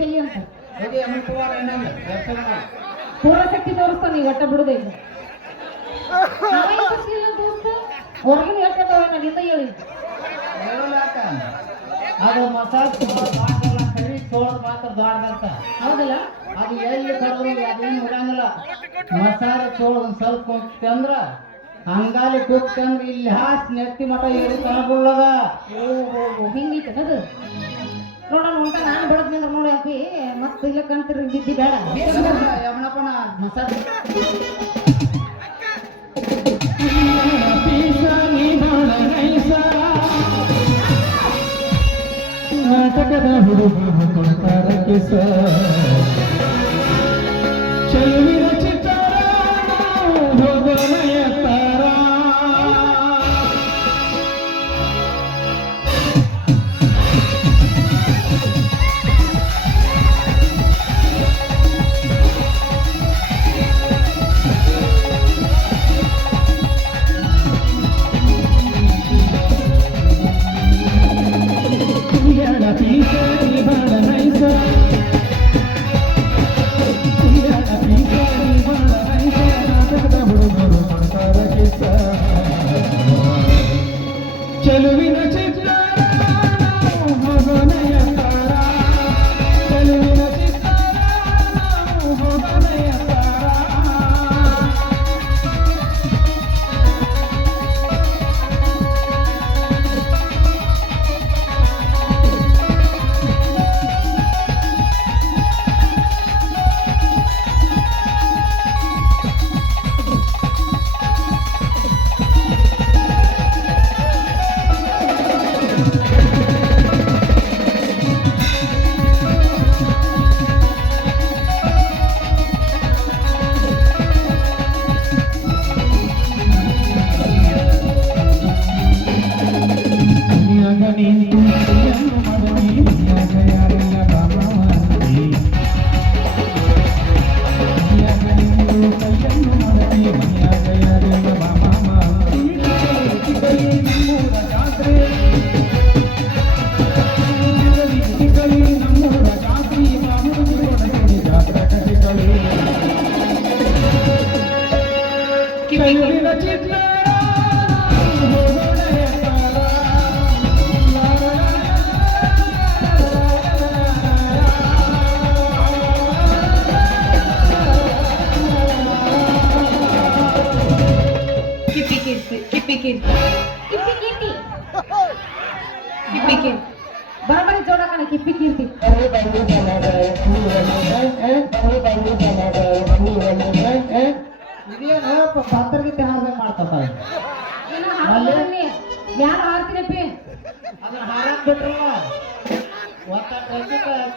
ಕೈ ಅಂತ ಹೋಗಿ ಅಮಲ್ ಕುಮಾರ್ ಏನಂದ ಪೂರ್ಣ ಶಕ್ತಿ ತೋರಿಸ್ತಾನೆ ಈ ಒಟ್ಟ ಬಿಡುದೇ ಇಲ್ಲ ಹೊರಗಿನ ಹೇಳ್ಕೊತಾವ ನನ್ನಿಂದ ಹೇಳಿ ಹೇಳೋಲ್ಲ ಯಾಕ ಅದು ಮಸಾಲೆ ಮಾತೆಲ್ಲ ಕರಿ ಸೋಳದ ಮಾತ್ರ ದೊಡ್ಡದಂತ ಹೌದಲ್ಲ ಅದು ಎಲ್ಲಿ ಬರೋದು ಅದೇನು ಬಿಡಂಗಿಲ್ಲ ಮಸಾಲೆ ಸೋಳದ ಸ್ವಲ್ಪ ಅಂದ್ರ ಹಂಗಾಲಿ ಕುಕ್ಕಂದ್ರೆ ಇಲ್ಲಿ ಹಾಸ್ ನೆತ್ತಿ ಮಠ ಏರಿ ತನಗುಳ್ಳದ ಓ ಹಿಂಗೈತೆ ಅದು ನೋಡೋಣ ಉಂಟ ನಾನು ಬಡದ್ನಿಂದ ನೋಡಿ ಅಪ್ಪಿ ಮತ್ತೆ ಇಲ್ಲ ಕಂತಿರಿ ಬಿದ್ದಿ ಬೇಡ ಯಮನಪ್ಪನ ಮಸಾಲೆ ನಾಟಕದ ಹುಡುಗ ಕೊಡ್ತಾರ ಕಿಸ ಚೆಲುವಿನ ಚಿತ್ತಾರ ಹೋಗನಯ ತಾರ ಚೆಲುವಿನ ಚಿತ್ತಾರ ಹೋಗನಯ ತಾರ ಚೆಲುವಿನ ಚಿತ್ತಾರ ಹೋಗನಯ ತಾರ ಬರಬರಿ ಜೋಡಕಣ ಕಿಪ್ಪಿ ಕೀರ್ತಿ ಇದೇನಪ್ಪ ಪಾತ್ರಗೀತೆ ಹಾಗೆ ಮಾಡ್ತಪ್ಪ ಯಾರು ಹಾರ್ತೀನಪ್ಪಿ ಅದನ್ನ ಹಾರಕ್ ಬಿಟ್ರಲ್ಲ ಒತ್ತ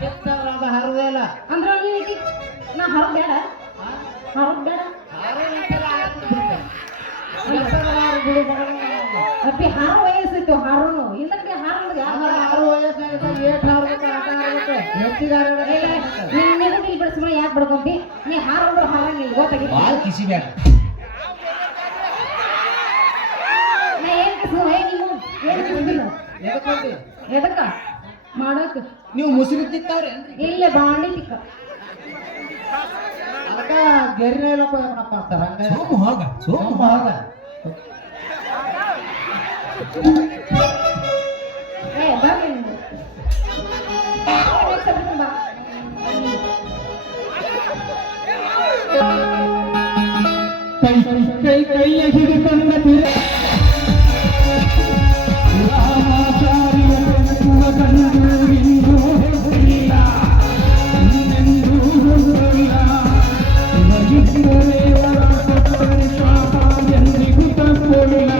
ಕೆತ್ತವ್ರ ಅದು ಹಾರದೇ ಇಲ್ಲ ಅಂದ್ರ ನಾ ಹರದ್ ಬೇಡ ಹರದ್ ಬೇಡ ಅಪ್ಪಿ ಹಾರ ವಯಸ್ಸಿತ್ತು ಹಾರೋನು ಇಲ್ಲಂದ್ರೆ ಹಾರೋದು ಆರು ವಯಸ್ಸಾಗ ಏಟ್ ಹಾರ್ಬೇಕು ಆಟ ಆಗುತ್ತೆ ಹೆಚ್ಚಿಗೆ ನಿನ್ನ ಬಡಿಸ್ಕೊಂಡ ಯಾಕೆ ಬಡ್ಕೊಂತಿ ನೀ ಹಾರೋದ್ರ ಹಾರಂಗಿಲ್ಲ ಗೊತ್ತಾಗಿತ್ತು ಭಾಳ ಕಿಸಿ ಬೇಡ ನಾ ಏನ್ ಕಿಸ್ನು ನೀವು ಏನ್ ಕಿಸ್ದಿಲ್ಲ ಎದಕ್ಕೆ ಎದಕ್ಕ ಮಾಡಕ್ ನೀವು ಮುಸುರಿ ತಿಕ್ತಾವ್ರಿ ಇಲ್ಲ ಬಾಂಡಿ ತಿಕ್ಕ ಅದಕ್ಕ ಗೆರಿನ ಇಲ್ಲಪ್ಪ ಏನಪ್ಪ ಅಂತಾರ ಹಂಗ ಸೋಮು ಹೋಗ ಸೋಮ ಹೋಗ ಏ ಬರ್ರಿ ನೀವು ಬಾ ಕೈ ಕೈಯ ಹಿಡಿಕೊಂಡ ರಾಮಾಚಾರ್ಯ ಕಂಡು ಇನ್ನೂ ಹೋಗಿಲ್ಲ ಇನ್ನೆಂದೂ ಹೋಗಿಲ್ಲ ದೇವರ ಶ್ವಾಸ ಎಂದಿಗೂ ತಪ್ಪಿಲ್ಲ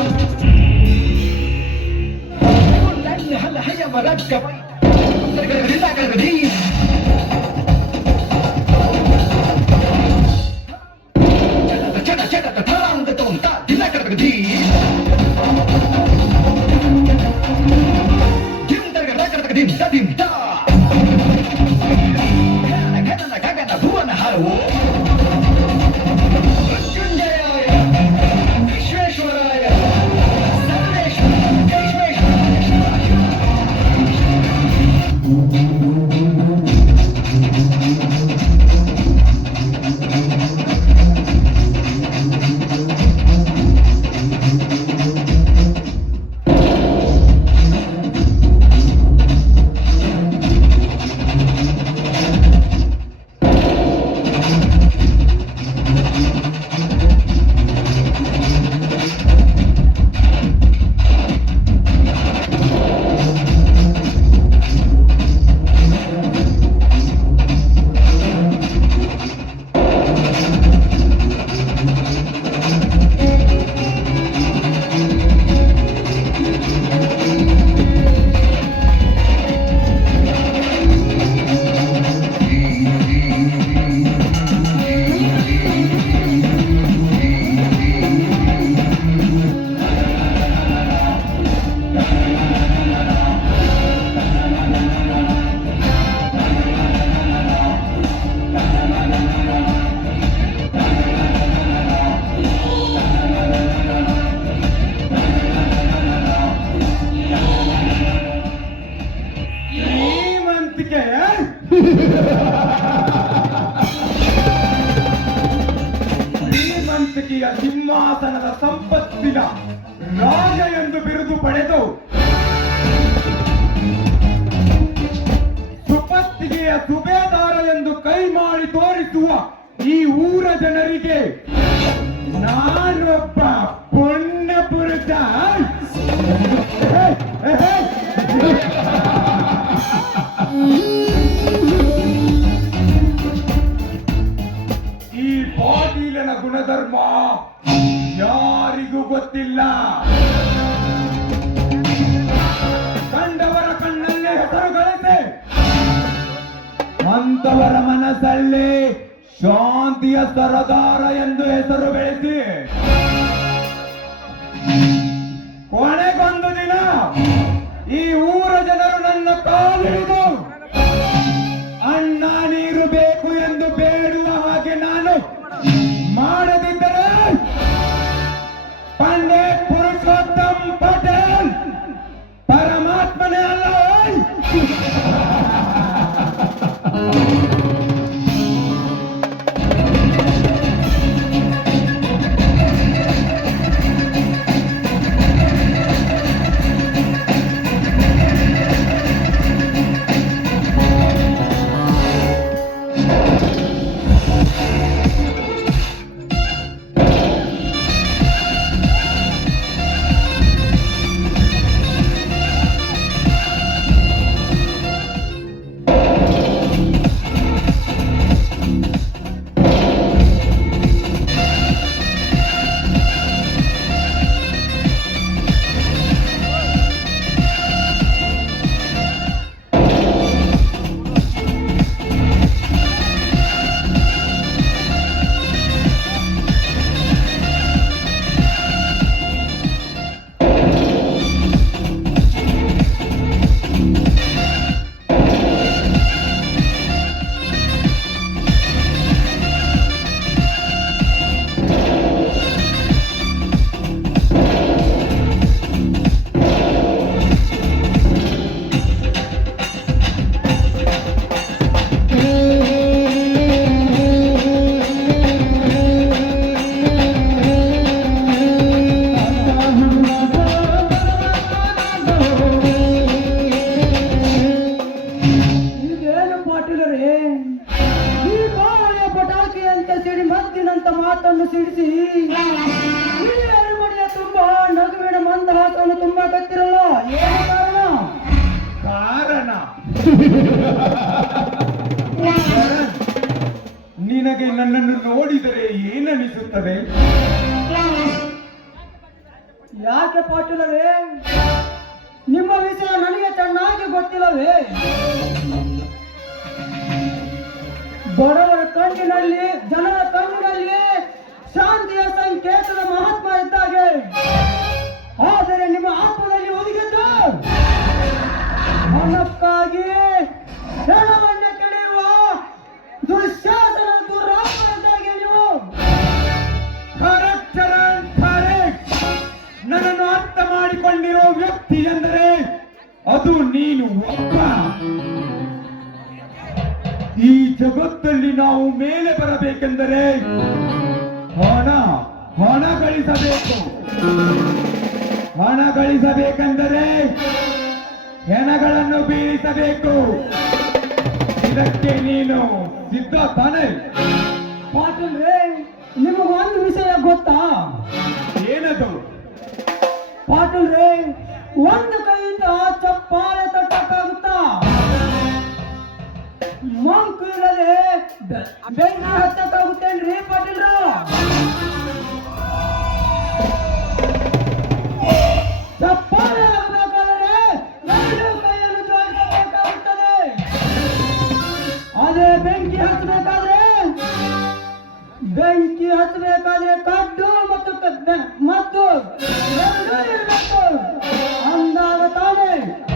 ದಿನ ರಾಜ ಎಂದು ಬಿರುದು ಪಡೆದು ಸುಪತ್ತಿಗೆಯ ಸುಬೇದಾರ ಎಂದು ಕೈ ಮಾಡಿ ತೋರಿಸುವ ಈ ಊರ ಜನರಿಗೆ ನಾನೊಬ್ಬ ಪುಣ್ಯ ಪುರುಷ. ಈ ಪಾಟೀಲನ ಗುಣಧರ್ಮ ಯಾರಿಗೂ ಗೊತ್ತಿಲ್ಲ. ಕಂಡವರ ಕಣ್ಣಲ್ಲೇ ಹೆಸರು ಗಳಿಸಿ ಅಂತವರ ಮನಸ್ಸಲ್ಲಿ ಶಾಂತಿಯ ಸರದಾರ ಎಂದು ಹೆಸರು ಬೆಳೆಸಿ ಕೊನೆಗೊಂದು ದಿನ ಈ ಊರ ಜನರು ನನ್ನ ಕಾಲಿಡಿದು ಅನ್ನ ನೀರು ಬೇಕು ಎಂದು ಬೇಡುವ ಹಾಗೆ ನಾನು ಮಾಡದಿದ್ದರೆ ಪಂಡಿತ್ ಪುರುಷೋತ್ತಮ್ ಪಟೇಲ್ ಪರಮಾತ್ಮನೇ ಅಲ್ಲ. ಮಾತನ್ನು ಸಿಡಿಸಿ ಅರಮನೆಯ ತುಂಬಾ ನಗುವಿನ ಮಂದಹಾಸವನ್ನು ತುಂಬಾ ಕತ್ತಿರಲ್ಲ. ಏನು ಕಾರಣ? ನಿನಗೆ ನನ್ನನ್ನು ನೋಡಿದರೆ ಏನನಿಸುತ್ತದೆ? ಯಾಕೆ ಪಾಟೀಲರೇ, ನಿಮ್ಮ ವಿಷಯ ನನಗೆ ಚೆನ್ನಾಗಿ ಗೊತ್ತಿಲ್ಲವೇ? ಬಡವರ ಕಣ್ಣಿನಲ್ಲಿ, ಜನರ ಕಣ್ಣಿನಲ್ಲಿ ಶಾಂತಿಯ ಸಂಕೇತದ ಮಹಾತ್ಮ ಇದ್ದಾಗೆ, ಆದರೆ ನಿಮ್ಮ ಆತ್ಮದಲ್ಲಿ ಒದಗಿದ್ದು ಹಣಕ್ಕಾಗಿ ಹೆಣವನ್ನು ಕೆಳೆಯುವ ದುಶ್ಯಾಸನ ದುರಾತ್ಮ ಇದ್ದಾಗೆ ನೀವು. Correct Charan, correct. ನನ್ನನ್ನು ಅರ್ಥ ಮಾಡಿಕೊಂಡಿರೋ ವ್ಯಕ್ತಿ ಎಂದರೆ ಅದು ನೀನು ಒಬ್ಬ. ಈ ಜಗತ್ತಲ್ಲಿ ನಾವು ಮೇಲೆ ಬರಬೇಕೆಂದರೆ ಹಣ ಗಳಿಸಬೇಕು. ಹಣ ಗಳಿಸಬೇಕೆಂದರೆ ಹೆಣಗಳನ್ನು ಬೀಳಿಸಬೇಕು. ಇದಕ್ಕೆ ನೀನು ಸಿದ್ಧ ತಾನೆ? ಪಾಟೀಲ್ರೇ, ನಿಮಗೊಂದು ವಿಷಯ ಗೊತ್ತಾ? ಏನದು? ಪಾಟೀಲ್ರೇ, ಒಂದು ಕೈಯಿಂದ ಚಪ್ಪಾಳೆ ತಟ್ಟಕ್ಕಾಗುತ್ತಾ? ಮಂಕು ಇಲ್ಲದೆ ಬೆಂಕಿ ಹತ್ತಕ್ಕಾಗುತ್ತೇನ್ರಿ ಪಾಟೀಲ್ರ? ಚಪ್ಪಾಳೆ ಆಗಬೇಕಾದರೆ ಎರಡು ಕೈಯನ್ನು ಜೋಡಿಸಬೇಕಾಗುತ್ತದೆ. ಅದೇ ಬೆಂಕಿ ಹತ್ತಬೇಕಾದ್ರೆ ಕಡ್ಡು ಮತ್ತು ಎರಡೂ ಇರಬೇಕು. ಅಂದಾಗ ತಾನೇ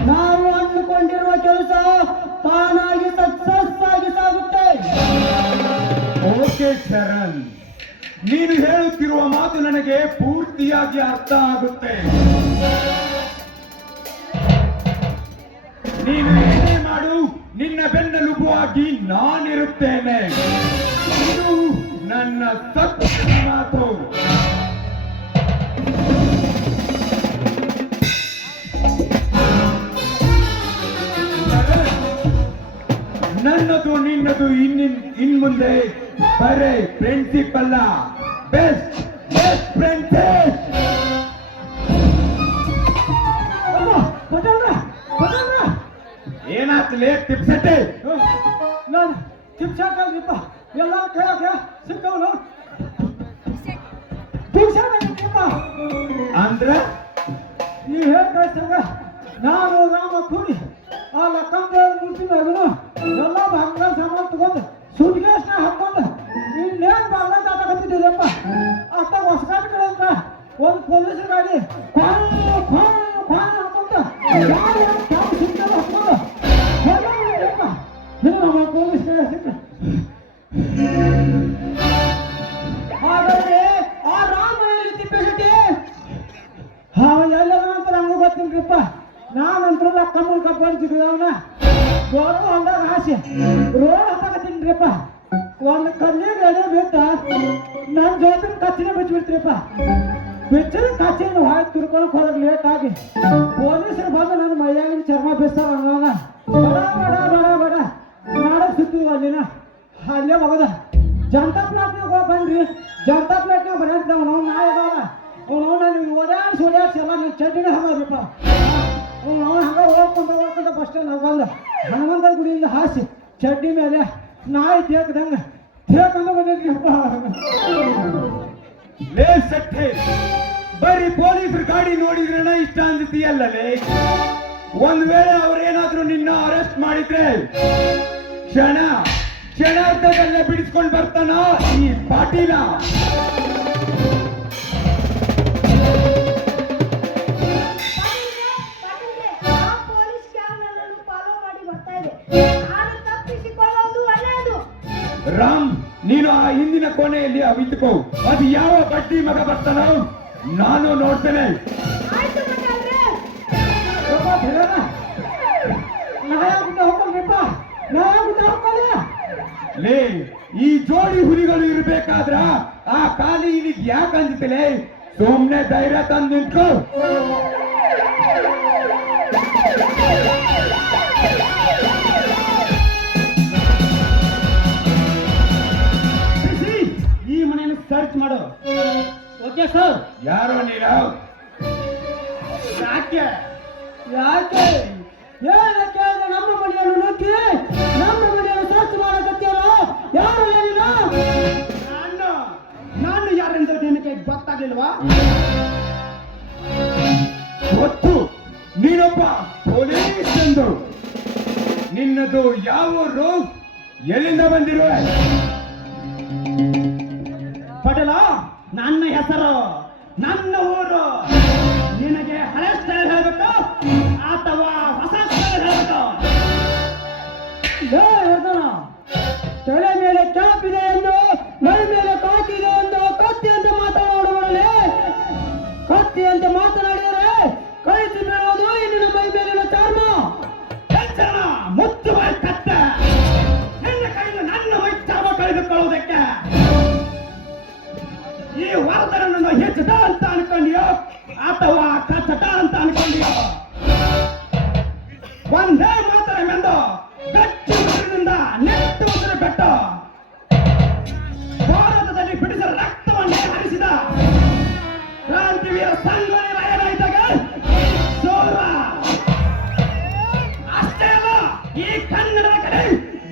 ನಾವು ಅಂದುಕೊಂಡಿರುವ ಕೆಲಸ ತಾನಾಗಿ ಸಕ್ಸಸ್ ಆಗಿ ಸಾಗುತ್ತೆ. ಓಕೆ ಶರಣ್, ನೀನು ಹೇಳುತ್ತಿರುವ ಮಾತು ನನಗೆ ಪೂರ್ತಿಯಾಗಿ ಅರ್ಥ ಆಗುತ್ತೆ. ನೀನು ಏನೇ ಮಾಡು, ನಿನ್ನ ಬೆನ್ನೆಲುಬಾಗಿ ನಾನಿರುತ್ತೇನೆ. ಇದು ನನ್ನ ಸತ್ಯ ಮಾತು. ನಿನ್ನದು ಇನ್ಮುಂದೆ ಬರೇ ಫ್ರೆಂಡ್ಶಿಪ್ ಅಲ್ಲ, ಬೆಸ್ಟ್ ಬೆಸ್ಟ್ ಫ್ರೆಂಡ್ಶಿಪ್. ಏನಾಗ್ತಲೇ ತಿಪ್ಸಟ್ಟೆ? ನಾನು ತಿಪ್ಸಾಕಲ್ರಿಪ್ಪ, ಎಲ್ಲ ಕೇಳಕ್ಕೆ ಸಿಕ್ಕವನು ತಿಪ್ಸಾಕಲ್ರಿಪ್ಪ. ಅಂದ್ರ ನೀ ಹೇಳಿ ಕಳ್ಸಾಗ ನಾನು ರಾಮ ಕೂಡಿ ಆ ಲಕ್ಕಂದೇವ್ರ ಮೂರ್ತಿ ಮ್ಯಾಗನು ಎಲ್ಲ ಬಂಗಾರ ಸಾಮಾನು ತಗೊಂಡು ಸುಟ್ಕೇಸ್ನ ಹಾಕೊಂಡು ಇನ್ನೇನು ಬಾಗ್ಲ ದಾಟಕತ್ತಿದ್ದೀರಪ್ಪ. ಅತ್ತ ಹೊಸಗಾಟ ಕಡೆ ಅಂತ ಒಂದು ಪೊಲೀಸ್ ಗಾಡಿ ಹಾಕೊಂತ ಯಾವ ಸಿಗ್ತಲ್ಲ ಹಾಕೊಂಡು ಹೊರಗಪ್ಪ. ಇದು ನಮ್ಮ ಪೊಲೀಸ್ ಕಡೆ ಸಿಕ್ಕ. ಹಾಗಾದ್ರೆ ಆ ರಾಮ ಎಲ್ಲಿ ತಿಪ್ಪೇಶೆಟ್ಟಿ? ಎಲ್ಲದಂತ ನಂಗೂ ಗೊತ್ತಿಲ್ರಿಪ್ಪ. ನಾನಂತೂ ಲಕ್ಕ ಮುಲ್ಕ ಬರ್ತಿದ್ವಿ ಅವನ ಗೋರು ಹೊಂದಾಗ ಹಾಸಿ ರೋಡ್ ಹತ್ತಾಕತ್ತೀನಿರಿಪ್ಪ. ಒಂದು ಕಲ್ಲಿಗೆ ಎಡೆ ಬಿತ್ತ ನನ್ನ ಜೊತೆ ಕಚ್ಚಿನ ಬಿಚ್ಚಿಬಿಡ್ತೀರಿಪ್ಪ. ಬಿಚ್ಚಿದ ಕಚ್ಚಿನ ಹಾಕಿ ತುರ್ಕೊಳಕ್ ಹೋದ್ರೆ ಲೇಟ್ ಆಗಿ ಪೊಲೀಸರು ಬಂದು ನನ್ನ ಮೈಯಾಗಿನ ಚರ್ಮ ಬಿಸ್ತಾರ ಅನ್ನೋನ ಬಡ ಬಡ ಬಡ ಬಡ ನಾಡಕ್ ಸುತ್ತಿದ್ವಿ ಅಲ್ಲಿನ. ಅಲ್ಲೇ ಹೋಗದ ಜನತಾ ಪ್ಲಾಟ್ನಾಗ ಹೋಗಿ ಬನ್ರಿ. ಜನತಾ ಪ್ಲಾಟ್ನಾಗ ಬರೆಯಂತ ನಾವು ನಾಯಿದಾವ ಅವನು ನನಗೆ ಓಡಾಡ್ಸಿ ಎಲ್ಲ ನೀನು ಚಡ್ಡಿನ ಹಂಗರಿಪ್ಪ. ಅವನು ಹಂಗೆ ಹೋಗ್ಕೊಂತ ಬಸ್ ಸ್ಟ್ಯಾಂಡ್ ಬಂದ ಹನುಮಂತರ ಗುಡಿಯಿಂದ ಹಾಸಿ ಚಡ್ಡಿ ಮೇಲೆ ನಾಯಿ ತೇಕದಂಗೆ ತೇಕಂದ ಬಂದಿದ್ರಿಪ್ಪ. ಲೇ ಸಟ್ಟೆ, ಬರೀ ಪೊಲೀಸರು ಗಾಡಿ ನೋಡಿದ್ರಣ ಇಷ್ಟ ಅನ್ಸುತ್ತೀಯಲ್ಲೇ? ಒಂದ್ ವೇಳೆ ಅವ್ರೇನಾದ್ರೂ ನಿನ್ನ ಅರೆಸ್ಟ್ ಮಾಡಿದ್ರೆ ಕ್ಷಣಾರ್ಧದಲ್ಲೇ ಬಿಡಿಸ್ಕೊಂಡು ಬರ್ತಾನ ಈ ಪಾಟೀಲ. ರಾಮ್, ನೀನು ಆ ಹಿಂದಿನ ಕೋಣೆಯಲ್ಲಿ ಅವಿತುಕೋ. ಅದು ಯಾವ ಬಡ್ಡಿ ಮಗ ಬರ್ತಾನೋ ನಾನು ನೋಡ್ತೇನೆ. ಲೇ, ಈ ಜೋಡಿ ಹುಲಿಗಳು ಇರ್ಬೇಕಾದ್ರ ಆ ಖಾಲಿ ಇದಕ್ಕೆ ಯಾಕೆ ಅಂಜುತ್ತಲೇ? ಸುಮ್ನೆ ಧೈರ್ಯ ತಂದು ನಿಂತ್ಕೋ. ಈ ಮನೆಯನ್ನು ಸರ್ಚ್ ಮಾಡು. Okay sir. ಯಾರೋ ನೀನು? ಯಾಕೆ ಯಾಕೆ ಏನಕ್ಕೆ ನಮ್ಮ ಮನೆಯನ್ನು ನುಗ್ಗಿ ನಮ್ಮ ಮನೆಯನ್ನು ಸರ್ಚ್ ಮಾಡಕತ್ತೀರ? ಯಾರು ಏನಿಲ್ಲ? ನಾನು ಯಾರೆಂದು ನಿನಗೆ ಗೊತ್ತಾಗ್ಲಿಲ್ವಾ? ಗೊತ್ತು, ನೀನೊಬ್ಬ ಪೊಲೀಸ್ ಎಂದು. ನಿನ್ನದು ಯಾವ ಊರು? ಎಲ್ಲಿಂದ ಬಂದಿರುವೆ? ಪಟೇಲ, ನನ್ನ ಹೆಸರು, ನನ್ನ ಊರು. ನಿನಗೆ ಹಳೆ ಸ್ಟೈಲ್ ಹೇಳ್ಬೇಕು ಅಥವಾ ಹೊಸ ಸ್ಟೈಲ್ ಹೇಳ್ಬೇಕು? ತಲೆ ಮೇಲೆ ಕ್ಯಾಪ್ ಇದೆ ಎಂದು, ಮೈ ಮೇಲೆ ಕಾಕಿ ಇದೆ ಎಂದು ಕತ್ತಿ ಅಂತ ಮಾತನಾಡುವಳೆ. ಕತ್ತಿ ಅಂತ ಮಾತನಾಡಿದರೆ ಕಳಿಸಿ ಬೀಳುವುದು ಇನ್ನು ಮೈ ಮೇಲಿನ ಚರ್ಮ. ಮುತ್ತು ಕತ್ತ ನಿನ್ನ ಕೈಯಿಂದ ನನ್ನ ಮೈ ಚರ್ಮ ಕಳೆದುಕೊಳ್ಳುವುದಕ್ಕೆ ಈ ವರದನನ್ನು ಹೆಚ್ಚದ ಅಂತ ಅನ್ಕೊಂಡಿಯೋ ಅಥವಾ ಕಚ್ಚಟ ಅಂತ ಅನ್ಕೊಂಡಿಯೋ? ಒಂದೇ ಮಾತ್ರ ಮೆಂದು ಗಟ್ಟಿ ಉಸಿರಿನಿಂದ ನೆಟ್ಟು ಉಸಿರು ಬೆಟ್ಟು ಭಾರತದಲ್ಲಿ ಬಿಡಿಸಿದ ರಕ್ತವನ್ನೇ ಹರಿಸಿದ ಕ್ರಾಂತಿವೀರ ಸಂಗೊಳ್ಳಿ ರಾಯರಾಯಿದ್ದಾಗ ಸೋಲ್ವ. ಅಷ್ಟೇ ಅಲ್ಲ, ಈ ಕನ್ನಡದ ಕಡೆ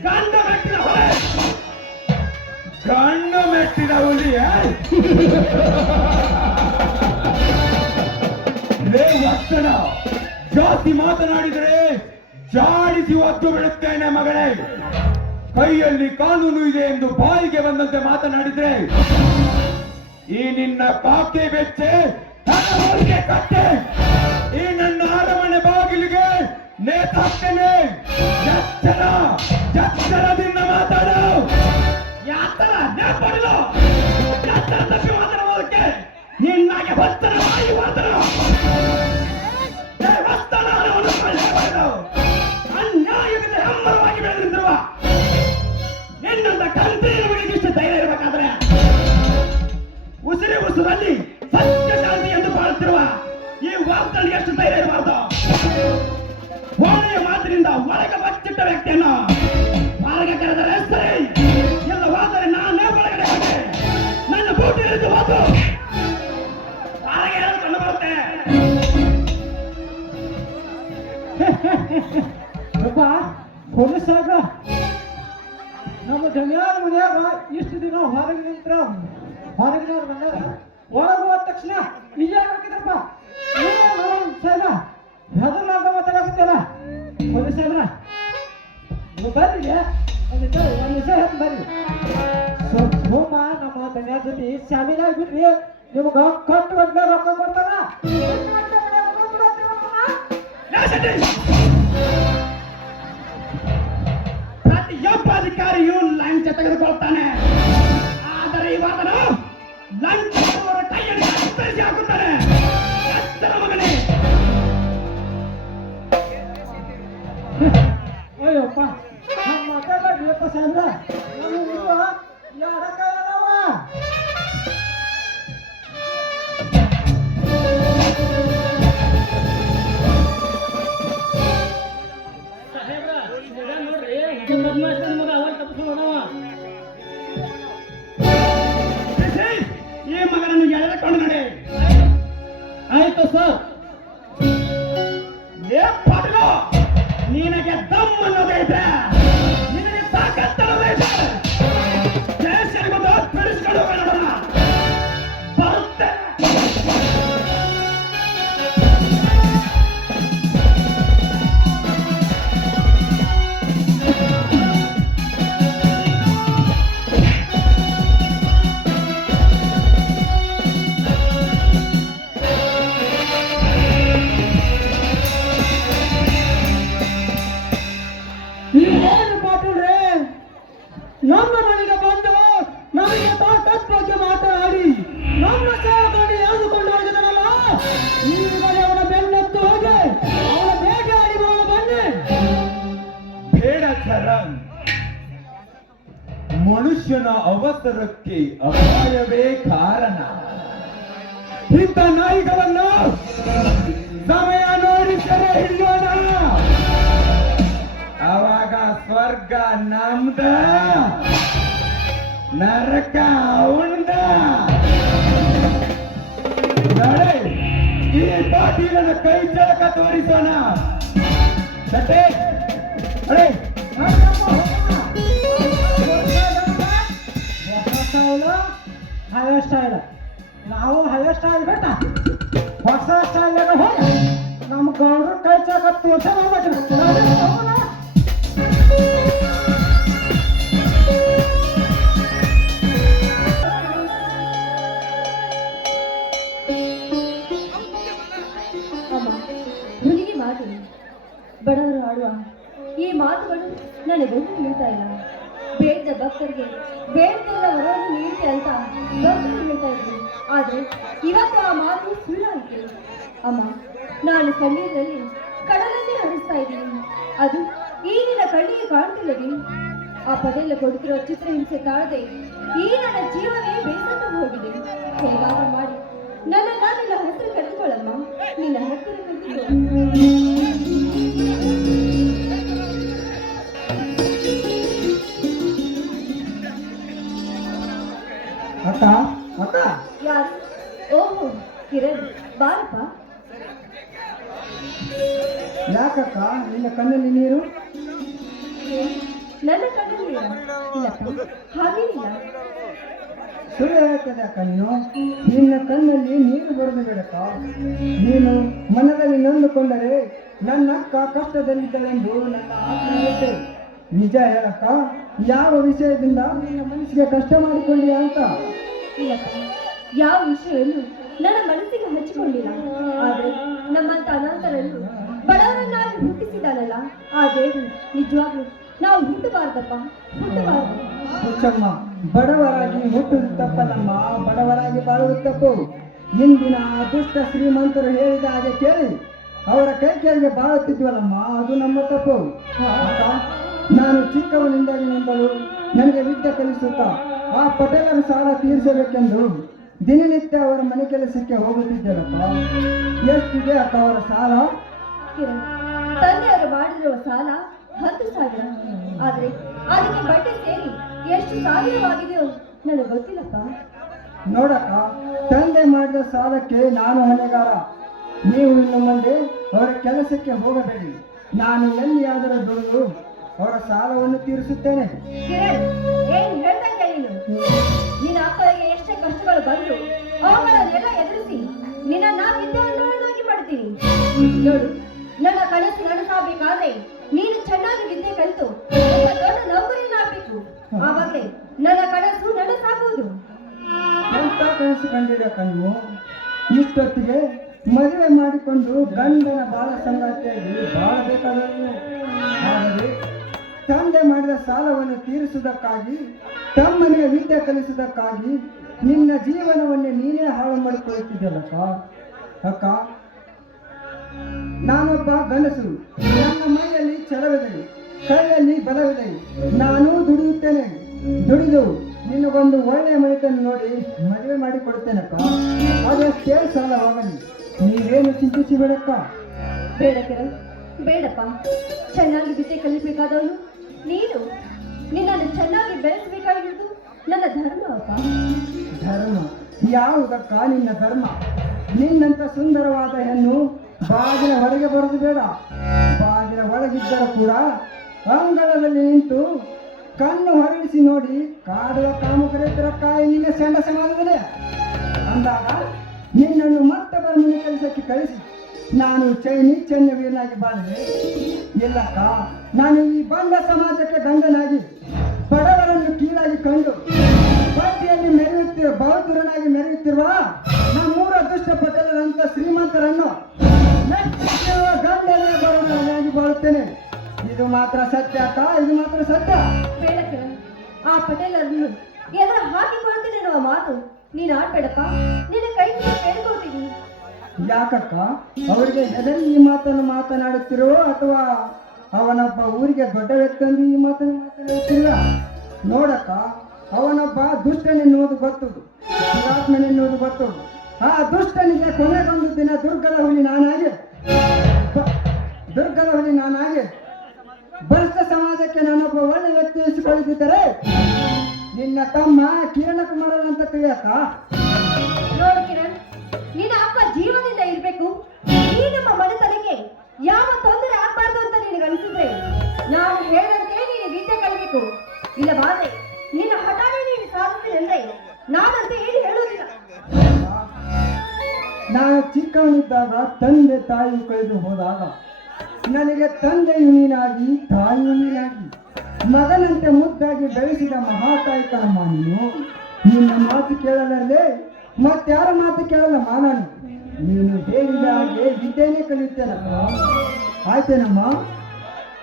ಗಂಡು ಮೆಟ್ಟಿದ ಹೊರೆ. ಕಣ್ಣು ಮೆಟ್ಟಿದ ಹುಲಿ. ಲೇ ವರ್ತನ, ಜಾಸ್ತಿ ಮಾತನಾಡಿದರೆ ಜಾಡಿಸಿ ಒದ್ದು ಬಿಡುತ್ತೇನೆ ಮಗಳೇ. ಕೈಯಲ್ಲಿ ಕಾನೂನು ಇದೆ ಎಂದು ಬಾಯಿಗೆ ಬಂದಂತೆ ಮಾತನಾಡಿದ್ರೆ ಈ ನಿನ್ನ ಕಾಕೆ ಬೆಚ್ಚೆ ತಲೆ ಕಟ್ಟೆ ಈ ನನ್ನ ಅರಮನೆ ಬಾಗಿಲಿಗೆ ನೇತಾಕ್ತೇನೆ. ಎಚ್ಚರದಿಂದ ಮಾತಾಡು. ಯಾತರ ನೇಪಡಿಲು ಯಾತರ ತಪ್ಪಿ ಮಾತಾಡುವುದಕ್ಕೆ ನಿನ್ನಾಗೆ ಭಕ್ತರ ಬಾಯಿ ಮಾತನು ಅನ್ಯಾಯದಿಂದ ಹೆಮ್ಮರವಾಗಿ ಬೆಳೆದಿರುವ ನಿನ್ನಂತ ಕಂತ್ರಿಗಳಿಗೆ ಇಷ್ಟು ಧೈರ್ಯ ಇರಬೇಕಾದ್ರೆ ಉಸಿರಿ ಉಸಿರಲ್ಲಿ ಸತ್ಯ ಶಾಂತಿ ಎಂದು ಬಾಳುತ್ತಿರುವ ಈ ವಾಸ್ತವನಿಗೆ ಎಷ್ಟು ಧೈರ್ಯ ಇರಬಾರ್ದು? ಒಳ್ಳೆಯ ಮಾತಿನಿಂದ ಒಳಗೆ ಬಚ್ಚಿಟ್ಟ ವ್ಯಕ್ತಿಯನ್ನು ಹೊರಗೆ ಕರೆದರೆ ಸರಿ, ಇಲ್ಲವಾದರೆ ನಾನೇ ಒಳಗಡೆ ಹೋದೆ. ನನ್ನ ಬೂಟಿ ಹಿಡಿದು ಹೋದು ತಾಯಿಗೆ ಕಂಡು ಬರುತ್ತೆ. ಯಪ್ಪ ಪೊಲೀಸ್ ಸಾಹೇಬ್ರ, ನಮ್ಮ ಜಮೀನಾದ ಮನ್ಯಾಗ ಇಷ್ಟು ದಿನ ಹೊರಗೆ ನಿಂತ್ರ ಹೊರಗಿನವ್ರು ಬಂದಾಗ ಒಳಗೆ ಹೋದ ತಕ್ಷಣ ಇಲ್ಲೇ ಹಾಕಿದ್ರಪ್ಪ. ಸಾಹೇಬ್ರ ಹೆದರ್ಲಾರ್ದ ಮಾತಾಡಕತ್ತಲ್ಲ ಪೊಲೀಸ್ ಸಾಹೇಬ್ರ, ನೀವು ಬರ್ರಿ ಒಂದು ನಿಮಿಷ ಹೇಳ್ತೀನಿ ಬರ್ರಿ. ಸೋಮ ನಮ್ಮ ದನಿಯ ಜೊತೆ ಶಾಮೀಲಾಗಿ ಬಿಡ್ರಿ, ನಿಮ್ಗೆ ಕಟ್ಟು ಗಂಟೆ ರೊಕ್ಕ ಕೊಡ್ತಾರ. ಪ್ರತಿಯೊಬ್ಬ ಅಧಿಕಾರಿಯು ಲಂಚ ತೆಗೆದುಕೊಳ್ತಾನೆ, ಆದರೆ ಇವಾಗನು ಲಂಚ ಕೊಡುವವರ ಕೈಯಲ್ಲಿ ಕತ್ತರಿಸಿ ಹಾಕುತ್ತಾನೆ. ಎಚ್ಚರ ಮಗನೇ. ಅಯ್ಯಪ್ಪ ನಮ್ಮ ಮಾತಾಡ್ಬೇಕಪ್ಪ ಸಾಹೇಬ್ರ, ನಮ್ಮ ಯಾರಕ್ಕಾಗಲ್ಲವ. ಈ ಮಗನನ್ನು ಎಳೆದುಕೊಂಡು ನಡೆ. ಆಯ್ತು ಸರ್. ಏ ಪಾಟಲು, ನಿನಗೆ ದಮ್ ಅನ್ನೋದೈತೆ, ನಿನಗೆ ತಾಕತ್ತನ್ನೋದೈತೆ. ದೇಶರಿಗೊಂದು ಬಿಡಿಸ್ಕೊಂಡು ಹೋಗೋಣ ಬರುತ್ತೆ. ಏನು ಪಾಟೀಲ್ರೆ, ನಮ್ಮ ಮನೆಗೆ ಬಂದು ನಮಗೆ ತಾಕತ್ ಬಗ್ಗೆ ಮಾತನಾಡಿ ನಮ್ಮ ಸೇವಕರಿಗೆ ಎಳೆದುಕೊಂಡು ಹೋಗಿದನಲ್ಲ, ಈಗಲೇ ಅವನ ಬೆನ್ನತ್ತು ಹೋಗಿ ಅವನ ಬೇಟೆಯಾಡಿ ಬನ್ನಿ. ಬೇಡ ಚರಣ್, ಮನುಷ್ಯನ ಅವಸರಕ್ಕೆ ಅಪಾಯವೇ ಕಾರಣ. ಇಂಥ ನಾಯಿಗಳನ್ನು ಸಮಯ ನೋಡಿ ಸೆರೆ ಹಿಡಿಯೋಣ. ಅವಾಗ ಸ್ವರ್ಗ ನಮ್ದ, ನರಕ ಅವನ್ದ. ನಡೆ, ಈ ಪಾಟೀಲನ ಕೈ ಚಳಕ ತೋರಿಸೋಣ. ಸಟೆ, ಅಡೆ. ಹಳೆ ಸ್ಟೈಲ್, ನಾವು ಹಳೆ ಸ್ಟೈಲ್ ಬೇಟ ಹೊಸ ಸ್ಟೈಲ್ ಹೋಗಿ ನಮ್ಮ ಗೌಡ್ರ ಕೈ ಚಾಕ ತೋರ್ಸ ಹುಡುಗಿ ಮಾತು, ಬಡವರು ಆಡುವ ಈ ಮಾತುಗಳು ನನಗೊಂದು ತಿಳಿತಾ ಇಲ್ಲ. ಬೇಡದ ಭಕ್ತರಿಗೆ ಬೇಡದೆಲ್ಲ ವರವನ್ನು ನೀಡಿದೆ ಅಂತ ಭಕ್ತರು ಹೇಳ್ತಾ ಇದ್ರು. ಆದ್ರೆ ಇವತ್ತು ಆ ಮಾತು ಸುಳ್ಳಾಯಿತು. ಅಮ್ಮ, ನಾನು ಕಣ್ಣೀರಿನಲ್ಲಿ ಕಡಲನ್ನೇ ಹರಿಸ್ತಾ ಇದ್ದೀನಿ. ಅದು ಈಗಿನ ಕಣ್ಣಿಗೆ ಕಾಣ್ತಿಲ್ಲದೆ ಆ ಪಡೆಲ್ಲ ಕೊಡುತ್ತಿರೋ ಚಿತ್ರಹಿಂಸೆ ತಾಳದೆ ಈ ನನ್ನ ಜೀವವೇ ಬೇಸತ್ತು ಹೋಗಿದೆ. ಹೇಗಾದ್ರೂ ಮಾಡಿ ನನ್ನ ನಿನ್ನ ಹತ್ತಿರ ಕರೆದುಕೊಳ್ಳಮ್ಮ, ನಿನ್ನ ಹತ್ತಿರ ಅಕ್ಕ ಅಕ್ಕ ಯಾರು? ಓಹೋ ಕಿರಣ್, ಬಾರಪ್ಪ. ಯಾಕಕ್ಕ ನಿನ್ನ ಕಣ್ಣಲ್ಲಿ ನೀರು? ನನ್ನ ಕಣ್ಣಲ್ಲಿ ಇಲ್ಲಪ್ಪ, ಹಾಗೇನಿಲ್ಲ. ಸುಳ್ಳು ಹೇಳ್ತದೆ ಅಕ್ಕ ನೀನು. ನಿನ್ನ ಕಣ್ಣಲ್ಲಿ ನೀರು ಬರೆದು ಬಿಡಕ್ಕ. ನೀನು ಮನದಲ್ಲಿ ನೊಂದುಕೊಂಡರೆ ನನ್ನ ಅಕ್ಕ ಕಷ್ಟದಲ್ಲಿದ್ದಳೆಂದು ನನ್ನ ಆತ್ಮೀಯತೆ. ನಿಜ ಹೇಳಕ್ಕ, ಯಾವ ವಿಷಯದಿಂದ ನಿನ್ನ ಮನಸ್ಸಿಗೆ ಕಷ್ಟ ಮಾಡಿಕೊಂಡಿಯಾ ಅಂತ? ಇಲ್ಲಪ್ಪ, ಯಾವ ವಿಷಯವನ್ನು ನನ್ನ ಮನಸ್ಸಿಗೆ ಹಚ್ಚಿಕೊಂಡಿಲ್ಲ. ಆದ್ರೆ ನಮ್ಮಂತ ಅನಾಥರನ್ನು ಬಡವರನ್ನಾಗಿ ಹುಟ್ಟಿಸಿದಾನಲ್ಲ ಆ ದೇವರು ನಿಜವಾಗ್ಲೂ ನಾವು ಹುಟ್ಟಬಾರ್ದಪ್ಪ, ಹುಟ್ಟಬಾರ್ದು. ಹುಚ್ಚಮ್ಮ, ಬಡವರಾಗಿ ಹುಟ್ಟುವುದು ತಪ್ಪಲ್ಲಮ್ಮ, ಬಡವರಾಗಿ ಬಾಳುವುದು ತಪ್ಪು. ಇಂದಿನ ದುಷ್ಟ ಶ್ರೀಮಂತರು ಹೇಳಿದ ಹಾಗೆ ಕೇಳಿ ಅವರ ಕೈ ಕೆಳಗೆ ಬಾಳುತ್ತಿದ್ವಲ್ಲಮ್ಮ, ಅದು ನಮ್ಮ ತಪ್ಪು. ಅಕ್ಕ, ನಾನು ಚಿಕ್ಕವನಿಂದಾಗಿನಿಂದಲೂ ನನಗೆ ವಿದ್ಯೆ ಕಲಿಸುತ್ತಾ ಆ ಪಟೇಲರ ಸಾಲ ತೀರಿಸಬೇಕೆಂದು ದಿನನಿತ್ಯ ಅವರ ಮನೆ ಕೆಲಸಕ್ಕೆ ಹೋಗುತ್ತಿದ್ದೇನಪ್ಪ. ಎಷ್ಟಿದೆ ಅಕ್ಕ ಅವರ ಸಾಲ? ಕಿರಣ್, ತಂದೆಯವರು ಮಾಡಿರುವ ಸಾಲ 10,000. ಆದ್ರೆ ಅದಕ್ಕೆ ಬಡ್ಡಿ ಸೇರಿ ಎಷ್ಟು ಸಾವಿರವಾಗಿದೆಯೋ ನನಗೆ ಗೊತ್ತಿಲ್ಲಪ್ಪ. ನೋಡಕ್ಕ, ತಂದೆ ಮಾಡಿದ ಸಾಲಕ್ಕೆ ನಾನು ಹೊಣೆಗಾರ. ನೀವು ಇನ್ನು ಮುಂದೆ ಅವರ ಕೆಲಸಕ್ಕೆ ಹೋಗಬೇಡಿ. ನಾನು ಎಲ್ಲಿಯಾದರೂ ದುಡಿದು ಅವರ ಸಾಲವನ್ನು ತೀರಿಸುತ್ತೇನೆ. ಕಿರಣ್, ಏನ್ ಹೇಳ್ತಾ ಇದ್ದೆ ನೀನು? ನಿನ್ನ ಅಕ್ಕನಿಗೆ ಎಷ್ಟೇ ಕಷ್ಟಗಳು ಬಂದ್ರು ಅವುಗಳನ್ನೆಲ್ಲ ಎದುರಿಸಿ ನಿನ್ನ ವಿದ್ಯಾವಂತರನ್ನಾಗಿ ಮಾಡ್ತೀನಿ. ನೋಡು, ನನ್ನ ಕನಸು ನನಸಾಗಬೇಕಾದ್ರೆ ನೀನು ಚೆನ್ನಾಗಿ ವಿದ್ಯೆ ಕಲಿತು ಒಬ್ಬ ದೊಡ್ಡ ನೌಕರಿಯನ್ನಾಗಬೇಕು. ಆವಾಗಲೇ ನನ್ನ ಕನಸು ನನಸಾಗುವುದು. ಎಂತ ಕನಸು ಕಂಡಿದೆ ಕಣ್ಣು? ಇಷ್ಟೊತ್ತಿಗೆ ಮದುವೆ ಮಾಡಿಕೊಂಡು ಗಂಡನ ಬಾಳ ಸಂಗಾತಿಯಾಗಿ ಬಾಳಬೇಕಾದವು. ಆದರೆ ತಂದೆ ಮಾಡಿದ ಸಾಲವನ್ನು ತೀರಿಸುವುದಕ್ಕಾಗಿ, ತಮ್ಮನಿಗೆ ವಿದ್ಯೆ ಕಲಿಸುವುದಕ್ಕಾಗಿ ನಿನ್ನ ಜೀವನವನ್ನೇ ನೀನೇ ಹಾಳು ಮಾಡಿಕೊಳ್ಳುತ್ತಿದ್ದಲ್ಲಕ್ಕ. ಅಕ್ಕ, ನಾನೊಬ್ಬ ಗಂಡಸು. ನನ್ನ ಮೈಯಲ್ಲಿ ಛಲವಿದೆ, ಕೈಯಲ್ಲಿ ಬಲವಿದೆ. ನಾನು ದುಡಿಯುತ್ತೇನೆ. ದುಡಿದು ನಿನಗೊಂದು ಒಳ್ಳೆಯ ಮನೆತನ ನೋಡಿ ಮದುವೆ ಮಾಡಿ ಕೊಡುತ್ತೇನಕ್ಕ. ಅದಷ್ಟೇ ಸಾಲವಾಗಲಿ, ನೀವೇನು ಚಿಂತಿಸಬೇಡಕ್ಕ. ಬೇಡ ಕಿರಣ್, ಬೇಡಪ್ಪ. ಚೆನ್ನಾಗಿ ವಿದ್ಯೆ ಕಲಿಬೇಕಾದವನು ನೀನು. ನಿನ್ನನ್ನು ಚೆನ್ನಾಗಿ ಬೆಳೆಸಬೇಕಾಗಿರುವುದು ನನ್ನ ಧರ್ಮ ಅಪ್ಪ. ಧರ್ಮ? ಯಾವುದಕ್ಕ ನಿನ್ನ ಧರ್ಮ? ನಿನ್ನಂತ ಸುಂದರವಾದ ಹೆಣ್ಣು ಬಾಗಿಲ ಹೊರಗೆ ಬರೋದು ಬೇಡ. ಬಾಗಿಲ ಒಳಗಿದ್ದರೂ ಕೂಡ ಅಂಗಳದಲ್ಲಿ ನಿಂತು ಕಣ್ಣು ಹೊರಡಿಸಿ ನೋಡಿ ಕಾಡುವ ಕಾಮಕರಿದ್ದರ ಕಾಯಿ ನಿನ್ನ ಸಣ್ಣ ಸಮಾಜದಲ್ಲಿ ಅಂದಾಗ ನಿನ್ನನ್ನು ಮತ್ತೊಬ್ಬರ ಮನೆ ಕೆಲಸಕ್ಕೆ ಕಳಿಸಿ ನಾನು ಚೆನ್ನವೀರನಾಗಿ ಬಾಳಿದೆ. ಇಲ್ಲಕ್ಕ, ನಾನು ಈ ಬಂದ ಸಮಾಜಕ್ಕೆ ಗಂಡನಾಗಿ ಬಡವರನ್ನು ಕೀಳಾಗಿ ಕಂಡು ಬಡ್ಡಿಯಲ್ಲಿ ಮೆರೆಯುತ್ತಿರುವ ಬೌದ್ಧರನಾಗಿ ಮೆರೆಯುತ್ತಿರುವ ನಮ್ಮೂರ ದುಷ್ಟ ಪಟೇಲರಂತ ಶ್ರೀಮಂತರನ್ನು ಮೆಚ್ಚಿರುವ ಗಂಡನೇ ಬಡವನಾಗಿ ಬಾಳುತ್ತೇನೆ. ಇದು ಮಾತ್ರ ಸತ್ಯ ಅಕ್ಕ, ಇದು ಮಾತ್ರ ಸತ್ಯ. ಬೇಡ ಕಿರಣ್, ಆ ಪಟೇಲರನ್ನು ಎದುರು ಹಾಕಿಕೊಳ್ತೇನೆ ಅನ್ನುವ ಮಾತು ನೀನು ಆಡ್ಬೇಡಪ್ಪ. ನಿನ್ನ ಕೈ ಕೇಳ್ಕೊಳ್ತೀನಿ. ಯಾಕಕ್ಕ, ಅವರಿಗೆ ಎದರಲ್ಲಿ ಈ ಮಾತನ್ನು ಮಾತನಾಡುತ್ತಿರೋ ಅಥವಾ ಅವನೊಬ್ಬ ಊರಿಗೆ ದೊಡ್ಡ ವ್ಯಕ್ತಿ ಎಂದು ಈ ಮಾತನ್ನು ಮಾತನಾಡುತ್ತಿಲ್ಲ? ನೋಡಕ್ಕ, ಅವನೊಬ್ಬ ದುಷ್ಟನೆನ್ನುವುದು ಗೊತ್ತು, ದುರಾತ್ಮನೆನ್ನುವುದು ಗೊತ್ತು. ಆ ದುಷ್ಟನಿಗೆ ಕೊನೆಗೊಂದು ದಿನ ದುರ್ಗದ ಹುಲಿ ನಾನಾಗಿ ಭ್ರಷ್ಟ ಸಮಾಜಕ್ಕೆ ನಾನೊಬ್ಬ ಒಳ್ಳೆ ವ್ಯಕ್ತಿ ಎನಿಸಿಕೊಳ್ಳುತ್ತಿದ್ದರೆ ನಿನ್ನ ತಮ್ಮ ಕಿರಣ ಕುಮಾರನಂತ ತಿಳಿಯಕ್ಕ. ನೋಡು ಕಿರಣ್, ನಿನ್ನ ಅಪ್ಪ ಜೀವನದಿಂದ ಇರ್ಬೇಕು. ಈ ನಮ್ಮ ಮನೆತನಕ್ಕೆ ಯಾವ ತೊಂದರೆ ಆಗ್ಬಾರ್ದು ಅಂತ ನಿನಗೆ ಅನಿಸಿದ್ರೆ ನಾನು ಹೇಳಂತೆ ನೀನು ವಿದ್ಯೆ ಕಲಿಬೇಕು. ಇಲ್ಲವಾದ್ರೆ ನಿನ್ನ ಹಠಾನೆ ನೀನು ಸಾಧಿಸಿದ್ರೆ ನಾನಂತೆ ಏನು ಹೇಳುವುದಿಲ್ಲ. ನಾನು ಚಿಕ್ಕವನಿದ್ದಾಗ ತಂದೆ ತಾಯಿ ಕಳೆದು ಹೋದಾಗ ನನಗೆ ತಂದೆಯು ನೀನಾಗಿ ತಾಯಿಯು ನೀನಾಗಿ ಮಗನಂತೆ ಮುದ್ದಾಗಿ ಬೆಳೆಸಿದ ಮಹಾತಾಯಿ ಕಣಮ್ಮ ನೀನು. ನಿನ್ನ ಮಾತು ಕೇಳಲಲ್ಲೇ ಮತ್ತಾರ ಮಾತು ಕೇಳಲ್ಲಮ್ಮ ನಾನು. ನೀನು ಹೇಳಿದ ಹಾಗೆ ವಿದ್ಯೆನೇ ಕಲಿಯುತ್ತೇನಮ್ಮ. ಆಯ್ತೇನಮ್ಮ?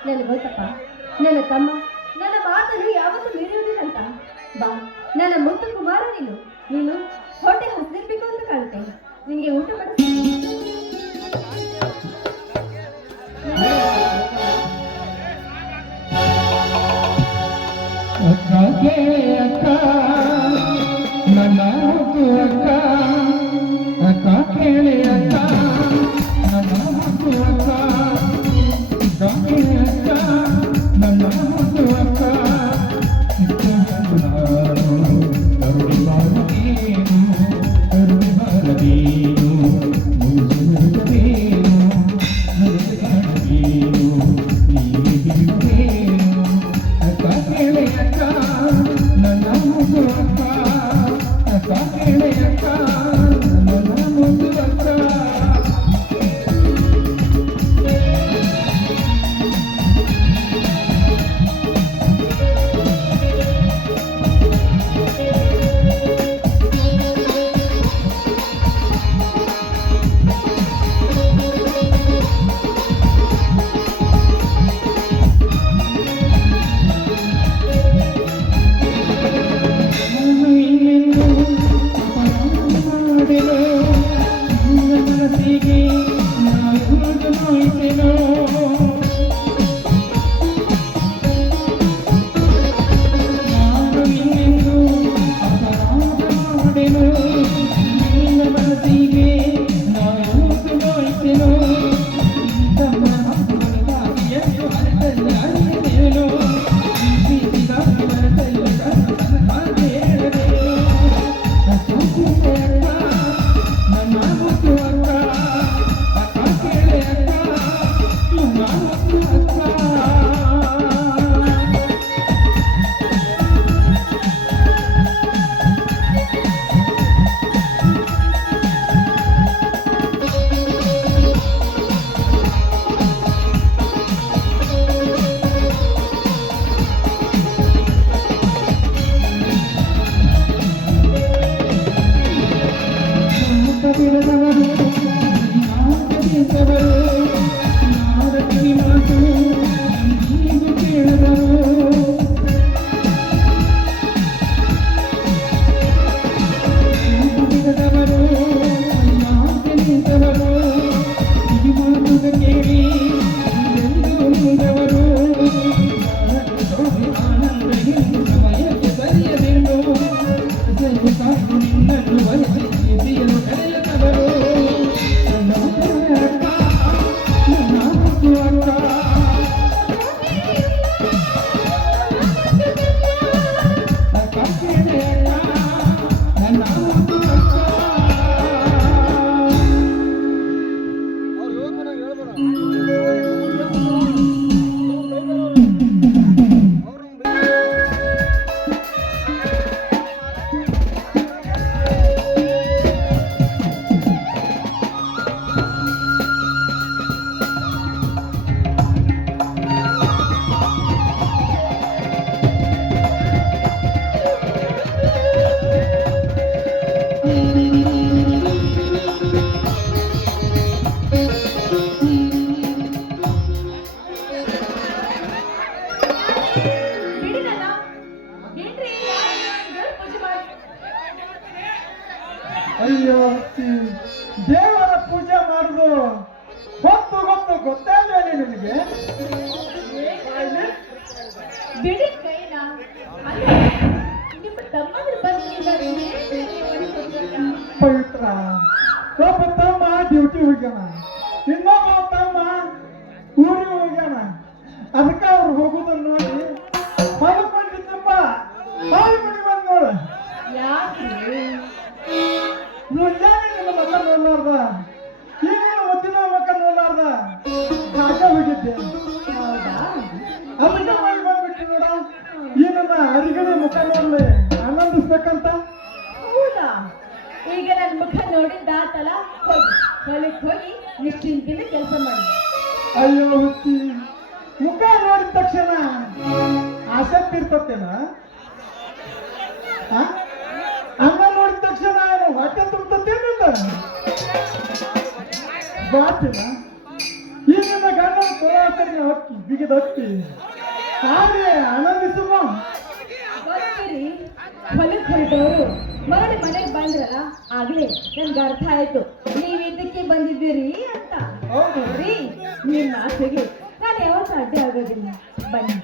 ನನಗೆ ಗೊತ್ತಪ್ಪ, ನನ್ನ ತಮ್ಮ ನನ್ನ ಮಾತನ್ನು ಯಾವತ್ತೂ ಮೀರುವುದಿಲ್ಲಂತ. ಬಾ, ನನ್ನ ಮುತ್ತು ಕುಮಾರ ನೀನು ಹೊಟ್ಟೆ ಹಸಿರ್ಬೇಕು ಅಂತ ಕಾಣುತ್ತೆ. ನಿನಗೆ ಊಟ ಮಾಡಿಸ್ತೀನಿ. ಅಕ್ಕ ನನ್ನ ಮುದ್ದು ಅಕ್ಕ, ಅಕ್ಕ ಕೇಳಿ ಅಕ್ಕ ನನ್ನ ಮುದ್ದು ಅಕ್ಕ, ಅಕ್ಕ ನನ್ನ ಮುದ್ದು ಅಕ್ಕ. ಕರುಣಿ ಬಾರದೇನು, ಕರುಣಿ ಬಾರದೇನು, ಮುಗಿಸುವುದೇನು, ನಡೆದೇನು, ಹೀಗೆ ಬಿಡುವೇನು. ಅಕ್ಕ ಕೇಳಿ ಅಕ್ಕ ನನ್ನ ಮುದ್ದು ಅಕ್ಕ, ಅಕ್ಕ ಕೇಳಿ ಅಕ್ಕ ನನ್ನ ಮುದ್ದು ಅಕ್ಕ. ಗೊತ್ತಾಗಲ್ಲ ನಿನಗೆ ಬಿಡಿ ಕೈನ ಅಲ್ಲ, ನಿಮ್ಮ ತಮ್ಮಂದ್ರು ಬಂದಿದ್ದಾರೆ ಪವಿತ್ರ ಒಬ್ಬ ತಮ್ಮ ಡ್ಯೂಟಿ ಹೋಗ್ಯಾನ, ಇನ್ನೊಬ್ಬ ತಮ್ಮ ಊರಿಗೆ ಹೋಗ್ಯಾನ. ಅದಕ್ಕೆ ಅವ್ರು ಹೋಗುದನ್ನ ನೋಡಿ ಮಲ್ಕೊಂಡಿದ್ದಪ್ಪ ಹಾಳು ಮನೆ ಬಂದ್ ನೋಡ. ಯಾಕೆ ಮುಂಜಾನೆ ನಿನ್ನ ಮಕ್ಕ ನೋಡ್ಲಾರ್ದ, ಈಗ ಮುದ್ದಿನ ಮಕ್ಕ ನೋಡ್ಲಾರ್ದ ಹಾಕ ಹೋಗಿದ್ದೆ. ಹೌದಾ? ಅದಕ್ಕೆ ಮಾಡಿ ಬಂದ್ಬಿಟ್ಟು ನೋಡ, ಈ ನನ್ನ ಅರಿಗಡೆ ಮುಖ ನೋಡ್ಲಿ ಆನಂದಿಸ್ಬೇಕಂತ. ಹೌದಾ? ಈಗ ನನ್ನ ಮುಖ ನೋಡಿದ್ದಾತಲ್ಲ, ಹೋಗಿ ಹೊಲಕ್ಕೆ ಹೋಗಿ ನಿಶ್ಚಿಂತಿನ ಕೆಲಸ ಮಾಡಿ. ಅಯ್ಯೋ ಹುಚ್ಚಿ, ಮುಖ ನೋಡಿದ ತಕ್ಷಣ ಆಸಕ್ತಿ ಇರ್ತತೇನ? ಅನ್ನ ನೋಡಿದ ತಕ್ಷಣ ಏನು ಹೊಟ್ಟೆ ತುಂಬತೇನಿಲ್ಲ? ಬಾತಿನ ಈ ನನ್ನ ಗಂಡನ ತೋರಾತರಿ ಹಕ್ಕಿ ಬಿಗಿದ ಹಕ್ಕಿ ಹಾಗೆ ಆನಂದಿಸುವ. ಗೊತ್ತಿರಿ, ಹೊಲಕ್ಕೆ ಹೊರಟವರು ಮರಳಿ ಮನೆಗೆ ಬಂದ್ರಲ್ಲ, ಆಗ್ಲೇ ನನ್ಗೆ ಅರ್ಥ ಆಯ್ತು ನೀವ್ ಇದಕ್ಕೆ ಬಂದಿದ್ದೀರಿ ಅಂತ. ಹೌದು ರೀ, ನಿಮ್ಮ ಆಸೆಗೆ ನಾನು ಯಾವತ್ತೂ ಅಡ್ಡಿ ಆಗೋದಿಲ್ಲ. ಬನ್ನಿ,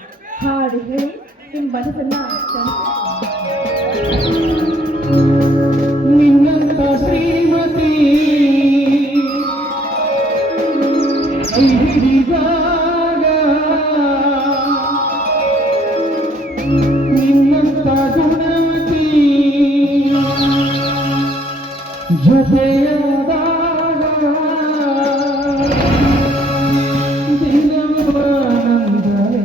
ಹಾಡು ಹೇಳಿ ನಿಮ್ಮ ಮನಸ್ಸನ್ನ ನಿನ್ನಂತ ಶ್ರೀಮತಿ ಹಿಡಿದಾಗ, ನಿನ್ನಂತ ಗುಣವತಿ ಜೊತೆಯಾದಾಗ ದಿನವಾನಂದವೇ.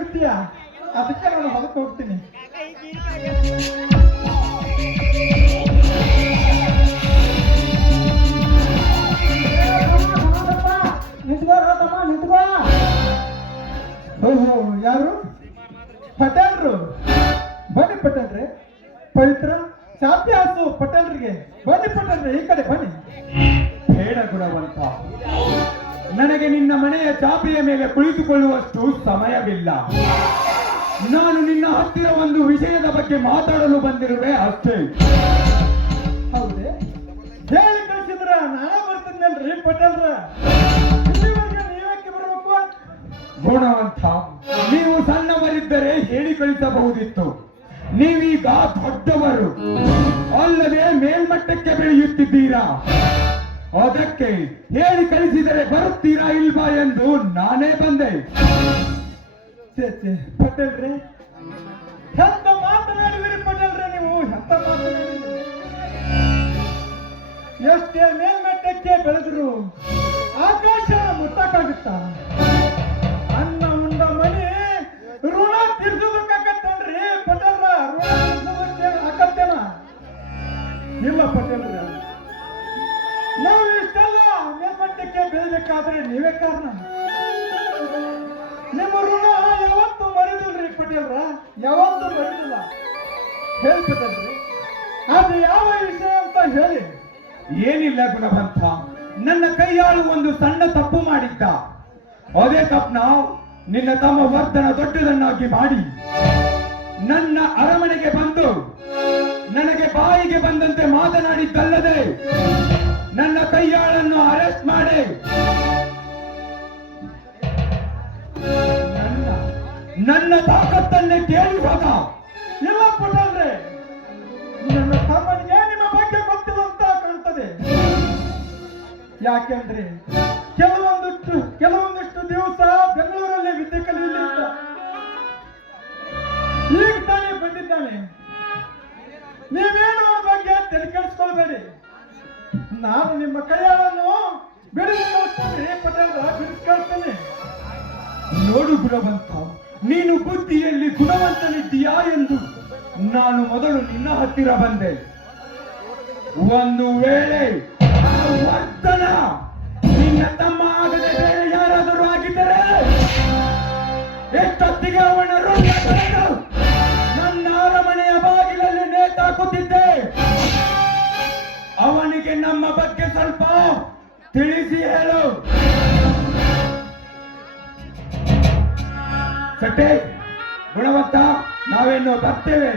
ಬಿಡ್ತೀಯ, ಅದಕ್ಕೆ ನಾನು ಹೊಲಕ್ಕೆ ಹೋಗ್ತೀನಿ. ನಿಂತ್ಕೋ. ಓಹೋ, ಯಾರು? ಪಟೇಲ್ರು. ಬನ್ನಿ ಪಟೇಲ್ರಿ. ಪವಿತ್ರ ಚಾಪ್ಯಾಸು ಪಟೇಲ್ರಿಗೆ. ಬನ್ನಿ ಪಟೇಲ್ರಿ, ಈ ಕಡೆ ಬನ್ನಿ. ಬೇಡ ಗುಣವಂತ, ನನಗೆ ನಿನ್ನ ಮನೆಯ ಚಾಪೆಯ ಮೇಲೆ ಕುಳಿತುಕೊಳ್ಳುವಷ್ಟು ಸಮಯವಿಲ್ಲ. ನಾನು ನಿನ್ನ ಹತ್ತಿರ ಒಂದು ವಿಷಯದ ಬಗ್ಗೆ ಮಾತಾಡಲು ಬಂದಿರುವೆ ಅಷ್ಟೇ. ಹೌದೇ? ಹೇಳಿ ಕಳಿಸಿದ್ರ ನಾನೇ ಬರ್ತಿದ್ನಲ್ರಿ ಪಟೇಲ್ರ. ಇಲ್ಲಿವರೆಗೆ ನೀವ್ಯಾಕೆ ಬರ್ಬೇಕು? ಗುಣವಂತ, ನೀವು ಸಣ್ಣವರಿದ್ದರೆ ಹೇಳಿ ಕಳಿಸಬಹುದಿತ್ತು. ನೀವೀಗ ದೊಡ್ಡವರು, ಅಲ್ಲದೆ ಮೇಲ್ಮಟ್ಟಕ್ಕೆ ಬೆಳೆಯುತ್ತಿದ್ದೀರಾ. ಅದಕ್ಕೆ ಹೇಳಿ ಕಳಿಸಿದರೆ ಬರುತ್ತೀರಾ ಇಲ್ವಾ ಎಂದು ನಾನೇ ಬಂದೆ. ಪಟೇಲ್ರಿ, ಎಂತ ಮಾತನಾಡಿದಿರಿ ಪಟೇಲ್ರಿ ನೀವು? ಎಂತ ಮಾತನಾಡಿದಿರಿ? ಎಷ್ಟೇ ಮೇಲ್ಮಟ್ಟಕ್ಕೆ ಬೆಳೆದ್ರು ಆಕಾಶ ಮುಟ್ಟಕ್ಕಾಗುತ್ತ? ಅನ್ನ ಉಂಡ ಮನೆ ಋಣ ತೀರ್ಸೋದಕ್ಕಾಗತ್ತೇನ್ರಿ ಪಟೇಲ್ರ? ಋಣ ತೀರ್ಸೋದಕ್ಕೆ ಆಗತ್ತೇನ? ಇಲ್ಲ ಪಟೇಲ್ರ, ನಾವು ಇಷ್ಟೆಲ್ಲ ಮೇಲ್ಮಟ್ಟಕ್ಕೆ ಬೆಳಿಬೇಕಾದ್ರೆ ನೀವೇ ಕಾರಣ. ನಿಮ್ಮ ಋಣ ಯಾವತ್ತೂ ಮರೆದಿಲ್ರಿ ಪಟೇಲ್ರ, ಯಾವತ್ತೂ ಮರೆದಿಲ್ಲ. ಹೇಳಿ ಪಟೇಲ್ರಿ, ಅದು ಯಾವ ವಿಷಯ ಅಂತ ಹೇಳಿ. ಏನಿಲ್ಲ ಗುಣವಂತ, ನನ್ನ ಕೈಯಾಳು ಒಂದು ಸಣ್ಣ ತಪ್ಪು ಮಾಡಿದ್ದ. ಅದೇ ತಪ್ಪನ ನಿನ್ನ ತಮ್ಮ ವರ್ತನ ದೊಡ್ಡದನ್ನಾಗಿ ಮಾಡಿ ನನ್ನ ಅರಮನೆಗೆ ಬಂದು ನನಗೆ ಬಾಯಿಗೆ ಬಂದಂತೆ ಮಾತನಾಡಿದ್ದಲ್ಲದೆ ನನ್ನ ಕೈಯಾಳನ್ನು ಅರೆಸ್ಟ್ ಮಾಡಿ ನನ್ನ ತಾಕತ್ತನ್ನೇ ಕೇಳಿ ಹೋದ. ಇಲ್ಲ ಪಟೇಲ್ರೆ, ನನ್ನ ತಮ್ಮನಿಗೆ ನಿಮ್ಮ ಬಗ್ಗೆ ಗೊತ್ತಿಲ್ಲ ಅಂತ ಕಾಣ್ತದೆ. ಯಾಕೆಂದ್ರೆ ಕೆಲವೊಂದಿಷ್ಟು ದಿವಸ ಬೆಂಗಳೂರಲ್ಲಿ ವಿದ್ಯೆ ಕಲಿಯಲಿಲ್ಲ. ಈಗ ತಾನೇ ಬಂದಿದ್ದಾನೆ. ನೀವೇನು ಅವನ ಬಗ್ಗೆ ತಲೆ ಕೆಡಿಸ್ಕೊಳ್ಬೇಡಿ. ನಾನು ನಿಮ್ಮ ಕೈಯಾಳನ್ನು ಬಿಡಿಸ್ಕೊಳ್ತೇನೆ ಪಟೇಲ್ರ, ಬಿಡಿಸ್ಕೊಳ್ತೇನೆ. ನೋಡು ಗುಣವಂತ, ನೀನು ಬುದ್ಧಿಯಲ್ಲಿ ಗುಣವಂತನಿದ್ದೀಯಾ ಎಂದು ನಾನು ಮೊದಲು ನಿನ್ನ ಹತ್ತಿರ ಬಂದೆ. ಒಂದು ವೇಳೆ ಆ ವರ್ತನ ನಿನ್ನ ತಮ್ಮ ಆಗದೆ ಬೇರೆ ಯಾರಾದರೂ ಆಗಿದ್ದರೆ ಎಷ್ಟೊತ್ತಿಗೆ ಅವನ ಋಣ ತೊರೆದು ನನ್ನ ಅರಮನೆಯ ಬಾಗಿಲಲ್ಲಿ ನೇತಾಕುತ್ತಿದ್ದೆ. ಅವನಿಗೆ ನಮ್ಮ ಬಗ್ಗೆ ಸ್ವಲ್ಪ ತಿಳಿಸಿ ಹೇಳು. ಸಟ್ಟೆ ಗುಣವಂತ, ನಾವೇನು ಬರ್ತೇವೆ.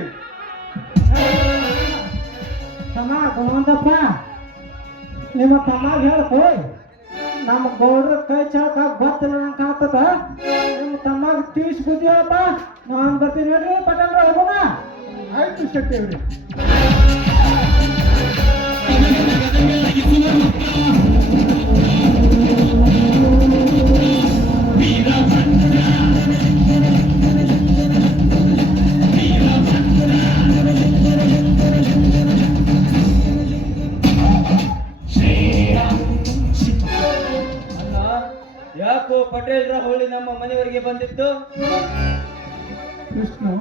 ತಮ್ಮ ಗುಣವಂತಪ್ಪ, ನಿಮ್ಮ ತಮ್ಮ ಹೇಳ್ಕೋಯ್, ನಮ್ಮ ಗೌಡ್ರ ಕೈ ಚಾಕ ಗೊತ್ತಿಲ್ಲ ನಂಗೆ ಕಾಣ್ತದ. ನಿಮ್ಮ ತಮ್ಮಾಗ ತಿಳಿಸಿ ಬುದ್ಧಿಯಪ್ಪ. ನಾನು ಬರ್ತೀನಿ ನೋಡ್ರಿ ಪಟೇಲ್ರ, ಹೋಗೋಣ. ಆಯ್ತು ಶೆಟ್ಟಿವ್ರಿ. ಯಾಕೋ ಪಟೇಲ್ರ ಹೋಳಿ ನಮ್ಮ ಮನೆಯವರೆಗೆ ಬಂದಿತ್ತು? ವಿಷ್ಣು,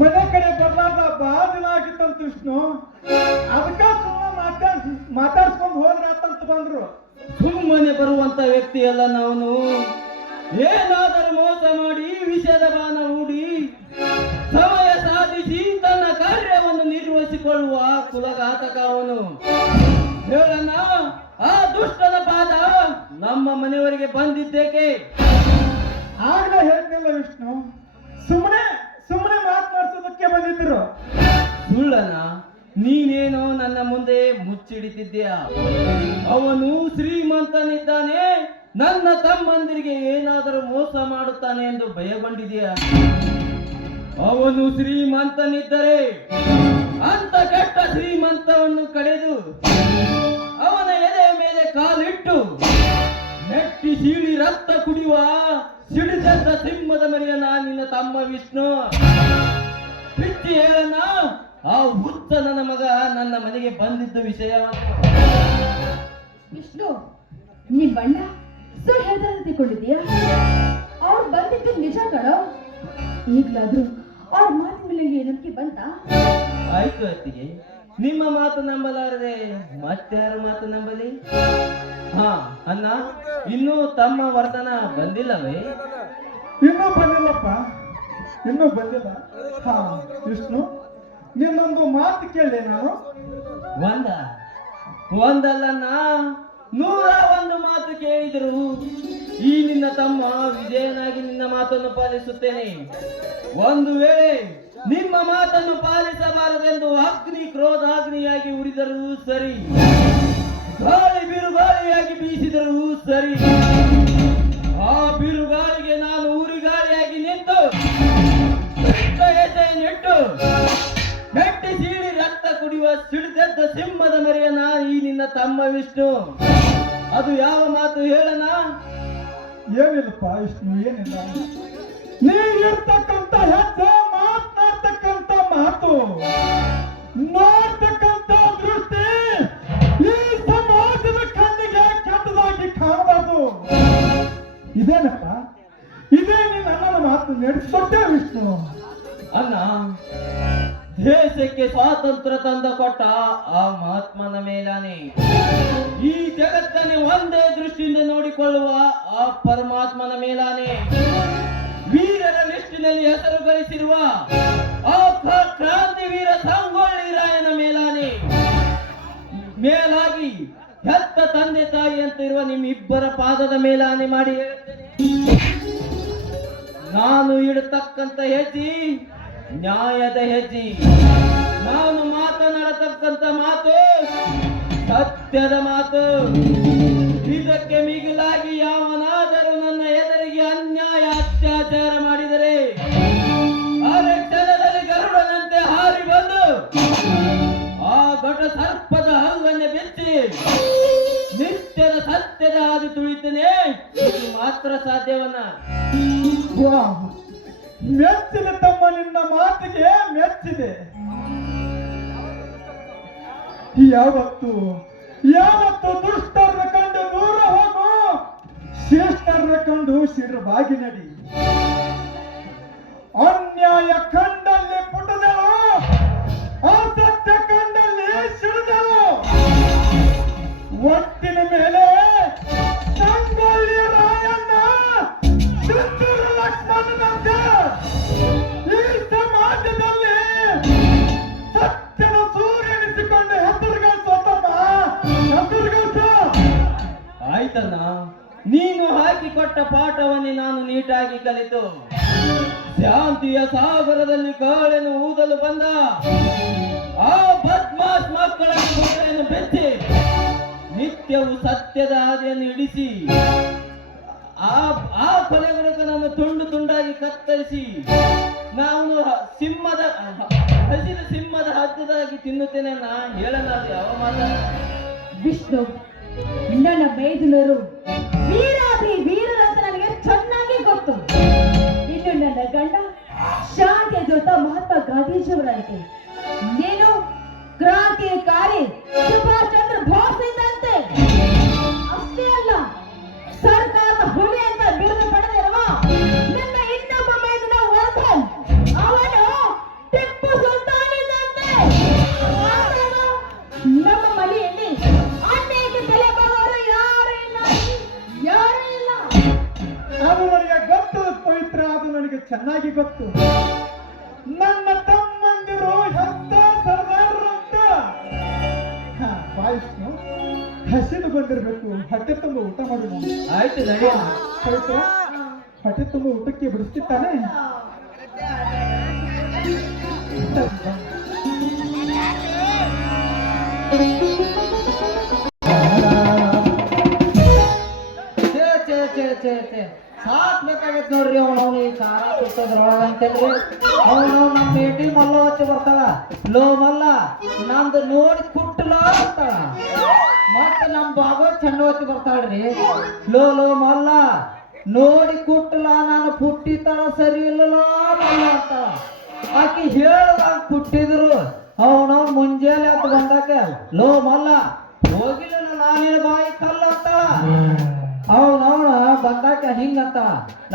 ಮನೆ ಕಡೆ ಬರ್ಲಾರ್ದ ಬಹಳ ದಿನ ಆಗಿತ್ತಂತ ವಿಷ್ಣು. ಅದಕ್ಕ ಮಾತಾಡ್ಸ್ಕೊಂಡು ಹೋದ್ರೆ ಆತಂತ ಬಂದ್ರು. ಸುಮ್ಮನೆ ಬರುವಂತ ವ್ಯಕ್ತಿ ಅಲ್ಲ ನಾವು. ಏನಾದರೂ ಮೋಸ ಮಾಡಿ ವಿಷದ ಬಾಣ ಹೂಡಿ ಸಮಯ ಸಾಧಿಸಿ ತನ್ನ ಕಾರ್ಯವನ್ನು ನಿರ್ವಹಿಸಿಕೊಳ್ಳುವ ಕುಲಘಾತಕ ಅವನು. ಹೇಳಣ್ಣ, ಆ ದುಷ್ಟನ ಪಾದ ನಮ್ಮ ಮನೆಯವರಿಗೆ ಬಂದಿದ್ದೇಕೆ? ಆಗ್ಲೇ ಹೇಳ್ತಿಲ್ಲ ವಿಷ್ಣು, ಸುಮ್ಮನೆ ಮಾತನಾಡ್ಸೋದಕ್ಕೆ ಬಂದಿದ್ರು. ಸುಳ್ಳನ, ನೀನೇನೋ ನನ್ನ ಮುಂದೆ ಮುಚ್ಚಿಡಿತಿದ್ದೀಯ. ಅವನು ಶ್ರೀಮಂತನಿದ್ದಾನೆ, ನನ್ನ ತಮ್ಮಂದಿರಿಗೆ ಏನಾದರೂ ಮೋಸ ಮಾಡುತ್ತಾನೆ ಎಂದು ಭಯಗೊಂಡಿದೆಯಾ? ಅವನು ಶ್ರೀಮಂತನಿದ್ದರೆ ಅಂತ ಕೆಟ್ಟ ಶ್ರೀಮಂತವನ್ನು ಕಳೆದು ಅವನ ಎದೆಯ ಮೇಲೆ ಕಾಲಿಟ್ಟು ನೆಟ್ಟಿ ಸೀಳಿ ರಕ್ತ ಕುಡಿಯುವ ಸಿಡಿದದ್ದ ಸಿಂಹದ ಮರಿಯನ ನಿನ್ನ ತಮ್ಮ ವಿಷ್ಣು. ಬಿಚ್ಚಿ ಹೇಳನ, ಆ ಹುತ್ತ ನನ್ನ ಮಗ ನನ್ನ ಮನೆಗೆ ಬಂದಿದ್ದ ವಿಷಯವನ್ನು. ವಿಷ್ಣು, ನಿನ್ ಬಣ್ಣ ಸುಳ್ಳು ಹೇಳ್ತಾರೆ ತಿಳ್ಕೊಂಡಿದ್ದೀಯಾ? ಅವ್ರು ಬಂದಿದ್ದು ನಿಜ ಕಣೋ. ಈಗಲಾದ್ರೂ ಅವ್ರ ಮಾತಿನ ಮೇಲೆ ನಿನಗೆ ನಂಬಿಕೆ ಬಂತಾ? ಆಯ್ತು ಅತ್ತಿಗೆ, ನಿಮ್ಮ ಮಾತು ನಂಬಲಾರದೆ ಮತ್ತಾರ ಮಾತು ನಂಬಲಿ? ಹಾ ಅಣ್ಣ, ಇನ್ನೂ ತಮ್ಮ ವರ್ತನ ಬಂದಿಲ್ಲವೇ? ಇನ್ನೂ ಬಂದಿಲ್ಲಪ್ಪ, ಇನ್ನೂ ಬಂದಿಲ್ಲ. ಹಾ ವಿಷ್ಣು, ನಿನ್ನೊಂದು ಮಾತು ಕೇಳಿ ನಾನು. ಒಂದಲ್ಲ 101 ಮಾತು ಕೇಳಿದರು ಈ ನಿನ್ನ ತಮ್ಮ ವಿಜಯನಾಗಿ ನಿನ್ನ ಮಾತನ್ನು ಪಾಲಿಸುತ್ತೇನೆ. ಒಂದು ವೇಳೆ ನಿಮ್ಮ ಮಾತನ್ನು ಪಾಲಿಸಬಾರದೆಂದು ಅಗ್ನಿ ಕ್ರೋಧಾಗ್ನಿಯಾಗಿ ಉರಿದರೂ ಸರಿ, ಗಾಳಿ ಬಿರುಗಾಳಿಯಾಗಿ ಬೀಸಿದರೂ ಸರಿ, ಆ ಬಿರುಗಾಳಿಗೆ ನಾನು ಉರಿಗಾಳಿಯಾಗಿ ನಿಂತು ಹೆಜ್ಜೆಯನ್ನಿಟ್ಟು ಮೆಟ್ಟಿ ಸೀಳಿ ರಕ್ತ ಕುಡಿಯುವ ಸಿಡಿದೆದ್ದ ಸಿಂಹದ ಮರಿಯನ ಈ ನಿನ್ನ ತಮ್ಮ ವಿಷ್ಣು. ಅದು ಯಾವ ಮಾತು ಹೇಳನ? ಏನಿಲ್ಲಪ್ಪ ವಿಷ್ಣು, ಏನಿಲ್ಲ. ನೀ ಇರ್ತಕ್ಕಂಥ ಹೆಜ್ಜೆ, ಮಾತನಾಡ್ತಕ್ಕಂಥ ಮಾತು, ನೋಡ್ತಕ್ಕಂಥ ದೃಷ್ಟಿ ಈ ಸಮಾಜದ ಕಣ್ಣಿಗೆ ಕೆಟ್ಟದಾಗಿ ಕಾಣಬಾರ್ದು. ಇದೇನಪ್ಪ, ಇದೇ ನೀನು ನನ್ನ ಮಾತು ನಡೆಸಿಕೊಟ್ಟೆ ವಿಷ್ಣು. ಅಣ್ಣ, ದೇಶಕ್ಕೆ ಸ್ವಾತಂತ್ರ್ಯ ತಂದ ಕೊಟ್ಟ ಆ ಮಹಾತ್ಮನ ಮೇಲಾನೆ, ಈ ಜಗತ್ತನ್ನೇ ಒಂದೇ ದೃಷ್ಟಿಯಿಂದ ನೋಡಿಕೊಳ್ಳುವ ಆ ಪರಮಾತ್ಮನ ಮೇಲಾನೆ, ವೀರರ ಲಿಸ್ಟಿನಲ್ಲಿ ಹೆಸರು ಗಳಿಸಿರುವ ಆ ಕ್ರಾಂತಿವೀರ ಸಂಗೊಳ್ಳಿ ರಾಯನ ಮೇಲಾನೆ, ಮೇಲಾಗಿ ಹೆತ್ತ ತಂದೆ ತಾಯಿ ಅಂತ ಇರುವ ನಿಮ್ಮಿಬ್ಬರ ಪಾದದ ಮೇಲಾನೆ ಮಾಡಿ ಹೇಳುತ್ತೇನೆ, ನಾನು ಇಡತಕ್ಕಂತ ಹೆಜ್ಜೆ ನ್ಯಾಯದ ಹೆಜ್ಜೆ, ನಾನು ಮಾತನಾಡತಕ್ಕಂತ ಮಾತು ಸತ್ಯದ ಮಾತು. ಇದಕ್ಕೆ ಮಿಗಿಲಾಗಿ ಯಾವನಾದರೂ ನನ್ನ ಎದುರಿಗೆ ಅನ್ಯಾಯ ಅತ್ಯಾಚಾರ ಮಾಡಿದರೆ ಅರೆ ಕ್ಷಣದಲ್ಲಿ ಗರುಡನಂತೆ ಹಾರಿ ಬಂದು ಆ ಘಟ ಸರ್ಪದ ಹಲ್ಲನ್ನೇ ಬೆಚ್ಚಿ ನಿತ್ಯದ ಸತ್ಯದ ಹಾದಿ ತುಳಿತೇನೆ. ಇದು ಮಾತ್ರ ಸಾಧ್ಯವನ್ನ. ವಾಹ್, ಮೆಚ್ಚಿದ ತಮ್ಮ, ನಿನ್ನ ಮಾತಿಗೆ ಮೆಚ್ಚಿದೆ. ಯಾವತ್ತು ದುಷ್ಟರ ಕಂಡು ದೂರ ಹೋಗು, ಶ್ರೇಷ್ಠರ ಕಂಡು ಶಿರವಾಗಿ ನಡಿ. ಅನ್ಯಾಯ ಕಂಡಲ್ಲಿ ಪುಟದಳು, ಅಸತ್ಯ ಕಂಡಲ್ಲಿ ಸಿಡಿದಳು. ಒಟ್ಟಿನ ಮೇಲೆ ಸಂಗೊಳ್ಳಿ ರಾಯಣ್ಣ, ಕಿತ್ತೂರು ಲಕ್ಷ್ಮಣನಂತೆ ಈ ಸಮಾಜದಲ್ಲಿ ಸತ್ಯದ ಸೂರ್ಯನಿಸಿಕೊಂಡು ಹೆಸರುಗಳಿಸೋತಮ್ಮ, ಹೆಸರುಗಳಿಸು. ಆಯ್ತಣ್ಣ, ನೀನು ಹಾಕಿಕೊಟ್ಟ ಪಾಠವನ್ನೇ ನಾನು ನೀಟಾಗಿ ಕಲಿತು ಶಾಂತಿಯ ಸಾಗರದಲ್ಲಿ ಕಾಳೆನು ಊದಲು ಬಂದ ಆ ಬದ್ಮಾಸ್ ಮಕ್ಕಳನ್ನು ಬೆಚ್ಚಿ ನಿತ್ಯವು ಸತ್ಯದ ಹಾದಿಯನ್ನು ಹಿಡಿಸಿ ಆ ಕೊಲೆಗಡಕನನ್ನು ತುಂಡು ತುಂಡಾಗಿ ಕತ್ತರಿಸಿ ನಾನು ಹಸಿದ ಸಿಂಹದ ಹದ್ದದಾಗಿ ತಿನ್ನುತ್ತೇನೆ ನಾ ಹೇಳಲಾದ ಯಾವ ಮಾತ? ವಿಷ್ಣು, ನನ್ನ ಮೈದುನರು ವೀರಾಧಿ ವೀರರಂತ ನನಗೆ ಚೆನ್ನಾಗಿ ಗೊತ್ತು. ಇನ್ನು ನನ್ನ ಗಂಡ ಶಾಂತಿಯ ಜೊತ ಮಹಾತ್ಮ ಗಾಂಧೀಜಿಯವರಾಗಿದೆ. ನೀನು ಕ್ರಾಂತಿಕಾರಿ ಸುಭಾಷ್ ಚಂದ್ರ ಬೋಸ್ ಇದ್ದಂತೆ. ಅಷ್ಟೇ ಅಲ್ಲ, ಸರ್ಕಾರದ ಹುಲಿ ಅಂತ ಬಿರುದು ಪಡೆದಿರುವ ನನ್ನ ಇನ್ನೊಬ್ಬ ಮೈದುನ ವರ್ಧನ್, ಅವನು ಟಿಪ್ಪು ಸುಲ್ತಾನ್ ಇದ್ದಂತೆ. ನಮ್ಮ ಮನೆಯಲ್ಲಿ ಅನ್ಯಾಯಕ್ಕೆ ತಲೆ ಬಾಗೋರು ಯಾರು ಇಲ್ಲ. ಅದು ನನಗೆ ಗೊತ್ತು ಪವಿತ್ರ, ಅದು ನನಗೆ ಚೆನ್ನಾಗಿ ಗೊತ್ತು. ನನ್ನ ತಮ್ಮಂದಿರು ಎಂತ ಸರ್ದಾರರು ಅಂತ. ಬಾಯಿಸ್ನು ಹಸಿದು ಬಂದಿರ್ಬೇಕು, ಹೊಟ್ಟೆ ತುಂಬ ಊಟ ಮಾಡಿ. ಆಯ್ತು ನಡೆಯ. ಪವಿತ್ರ, ಹೊಟ್ಟೆ ತುಂಬ ಊಟಕ್ಕೆ ಬಿಡಿಸ್ತಿತ್ತಾನೆ. ಸಾಕ್ ಬೇಕಾಗೈತ್ ನೋಡ್ರಿ. ಅವನವನು ಈ ಖಾರ ತುಟ್ಟದ್ರೊಳಗಂತೇನ್ರಿ ಅವನು ನಮ್ಮ ಮೇಟಿ ಮಲ್ಲ ಹಚ್ಚಿ ಬರ್ತಾಳ. ಲೋ ಮಲ್ಲ, ನಮ್ದು ನೋಡಿ ಕುಟ್ಟಲ ಅಂತಾಳ. ಮತ್ತೆ ನಮ್ಮ ಬಾಬು ಚಂಡವತಿ ಬರ್ತಾಳ್ರಿ. ಲೋ ಮಲ್ಲ, ನೋಡಿ ಕುಟ್ಟಲ, ನಾನು ಪುಟ್ಟಿತಾಳ ಸರಿ ಇಲ್ಲಲ್ಲ ಮಲ್ಲ ಅಂತಾಳ. ಆಕಿ ಹೇಳ್ದಾಗ ಕುಟ್ಟಿದ್ರು ಅವನವ್ ಮುಂಜಾನೆ ಅಂತ ಬಂದಾಕ ಲೋ ಮಲ್ಲ ಹೋಗಿಲ್ಲ ನಾನಿನ ಬಾಯಿ ಕಲ್ಲ ಅಂತಾಳ. ಅವನವನ ಬಂದಾಕ ಹಿಂಗಂತಾಳ,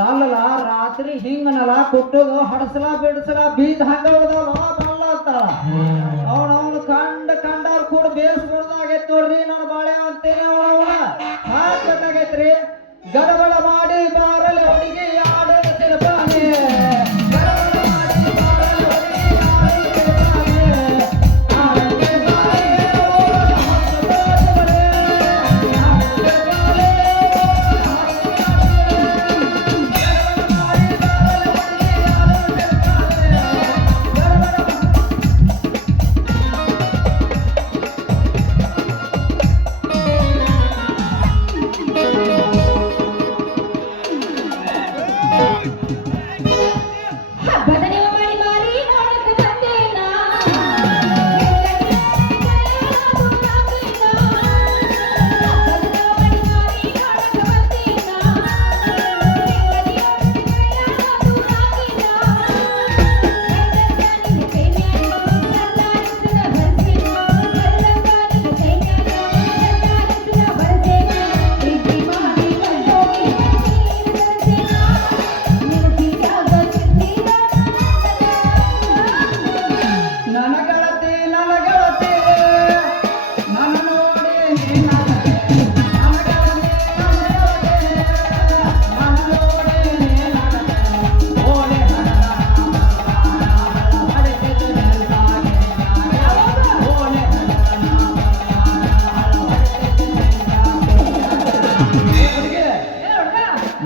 ಅಲ್ಲಲ್ಲ ರಾತ್ರಿ ಹಿಂಗನಲ್ಲ ಕುಟ್ಟೋದು ಹಡಸಲ ಬಿಡಸಲ ಬೀದ್ ಹಂಗ ಉಳ್ದವ ಬಲ್ಲ ಅಂತಾಳ ಅವನವನು ಕಂಡವ್ರು ಕೂಡ ಬೇಸ್ಬಿಡ್ದಾಗೈತ್ ನೋಡ್ರಿ ನಾನು ಬಾಳೆ ಅಂತೇನೆ ಅವನವನ ಹಾಕ್ಬೇಕಾಗೈತ್ರಿ ಗಡಬಡ ಮಾಡಿ ಬಾರಲಿ ಹುಡುಗಿ ಆಡೋ ತಿರುಪಾನೆ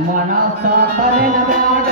ಮನಸ ತಲೆನ ಬ್ಯಾಡ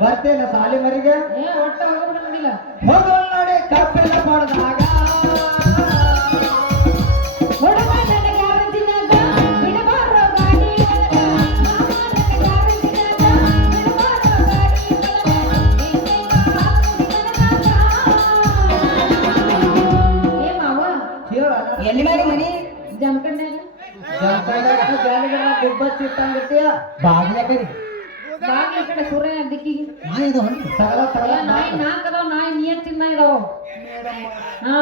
ಬರ್ತೇನೆ ಸಾಲಿ ಮರಿಗೆ ಒಟ್ಟ ಹೋಗ್ಬಿಡಂಗಿಲ್ಲ ಹೋಗೋಣ ನೋಡಿ ಕಪ್ಪೆಲ್ಲ ಪಡೆದಾಗ ಎಲ್ಲಿ ಮಾಡಿ ಮನಿ ಜಮಖಂಡೆ ಗುಬ್ಬಚ್ಚಿಟ್ಟಂಗಿರ್ತೀಯ ಬಾಗಿಲ ಕರಿ ಬಾಗಿಲ ಕಡೆ ಸೂರ್ಯ ದಿಕ್ಕಿಗೆ ಸಗಲ ಸಗಲ ನಾಯಿ ನಾಲ್ಕದಾವ ನಾಯಿ ನೀರ್ ತಿನ್ನ ಇದಾವ ಹಾ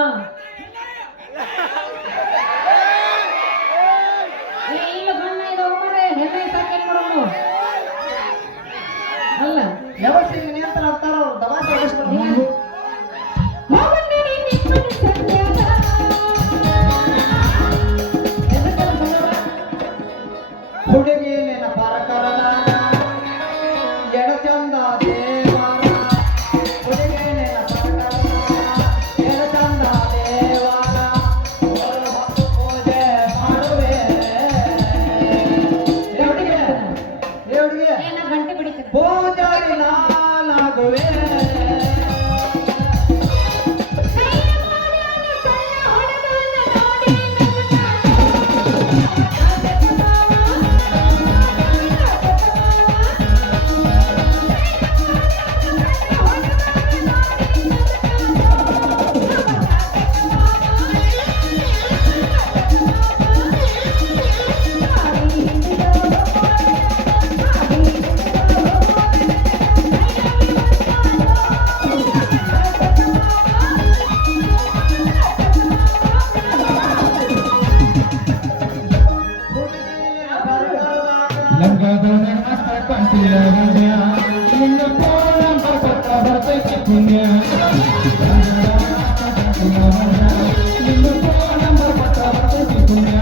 ಇಲ್ಲ ಬಣ್ಣ ಇದಾವ ಮರೆ ಹೆಣ್ಣೆ ಸಾಕೇನ್ ಮಾಡೋದು ಅಲ್ಲ ವ್ಯವಸ್ಥೆ ನಿಯಂತ್ರಣ ಅಂತಾರ ಅವ್ರು ದವಾಖಾನೆ ಎಷ್ಟ್ ಹುಡುಗಿ ನಿನ್ನ ಪರಕರನ ಎಡ ಚಂದ ದೇವರ ಹುಡುಗಿ ನಿನ್ನ ಪರಕರನ ಎಡ ಚಂದ ದೇವರ ಹೊತ್ತು ಪೂಜೆ ಮಾಡುವೆ ಸಂಘದೊಳಗೆ ಮಸ್ತ ಕಂಟಿಲ್ಲ ರಮ್ಯ ನಿನ್ನ ಫೋನ್ ನಂಬರ್ ಕೊಟ್ಟ ಬರ್ತೈತಿ ಪುಣ್ಯ ನಿನ್ನ ಫೋನ್ ನಂಬರ್ ಕೊಟ್ಟ ಬರ್ತೈತಿ ಪುಣ್ಯ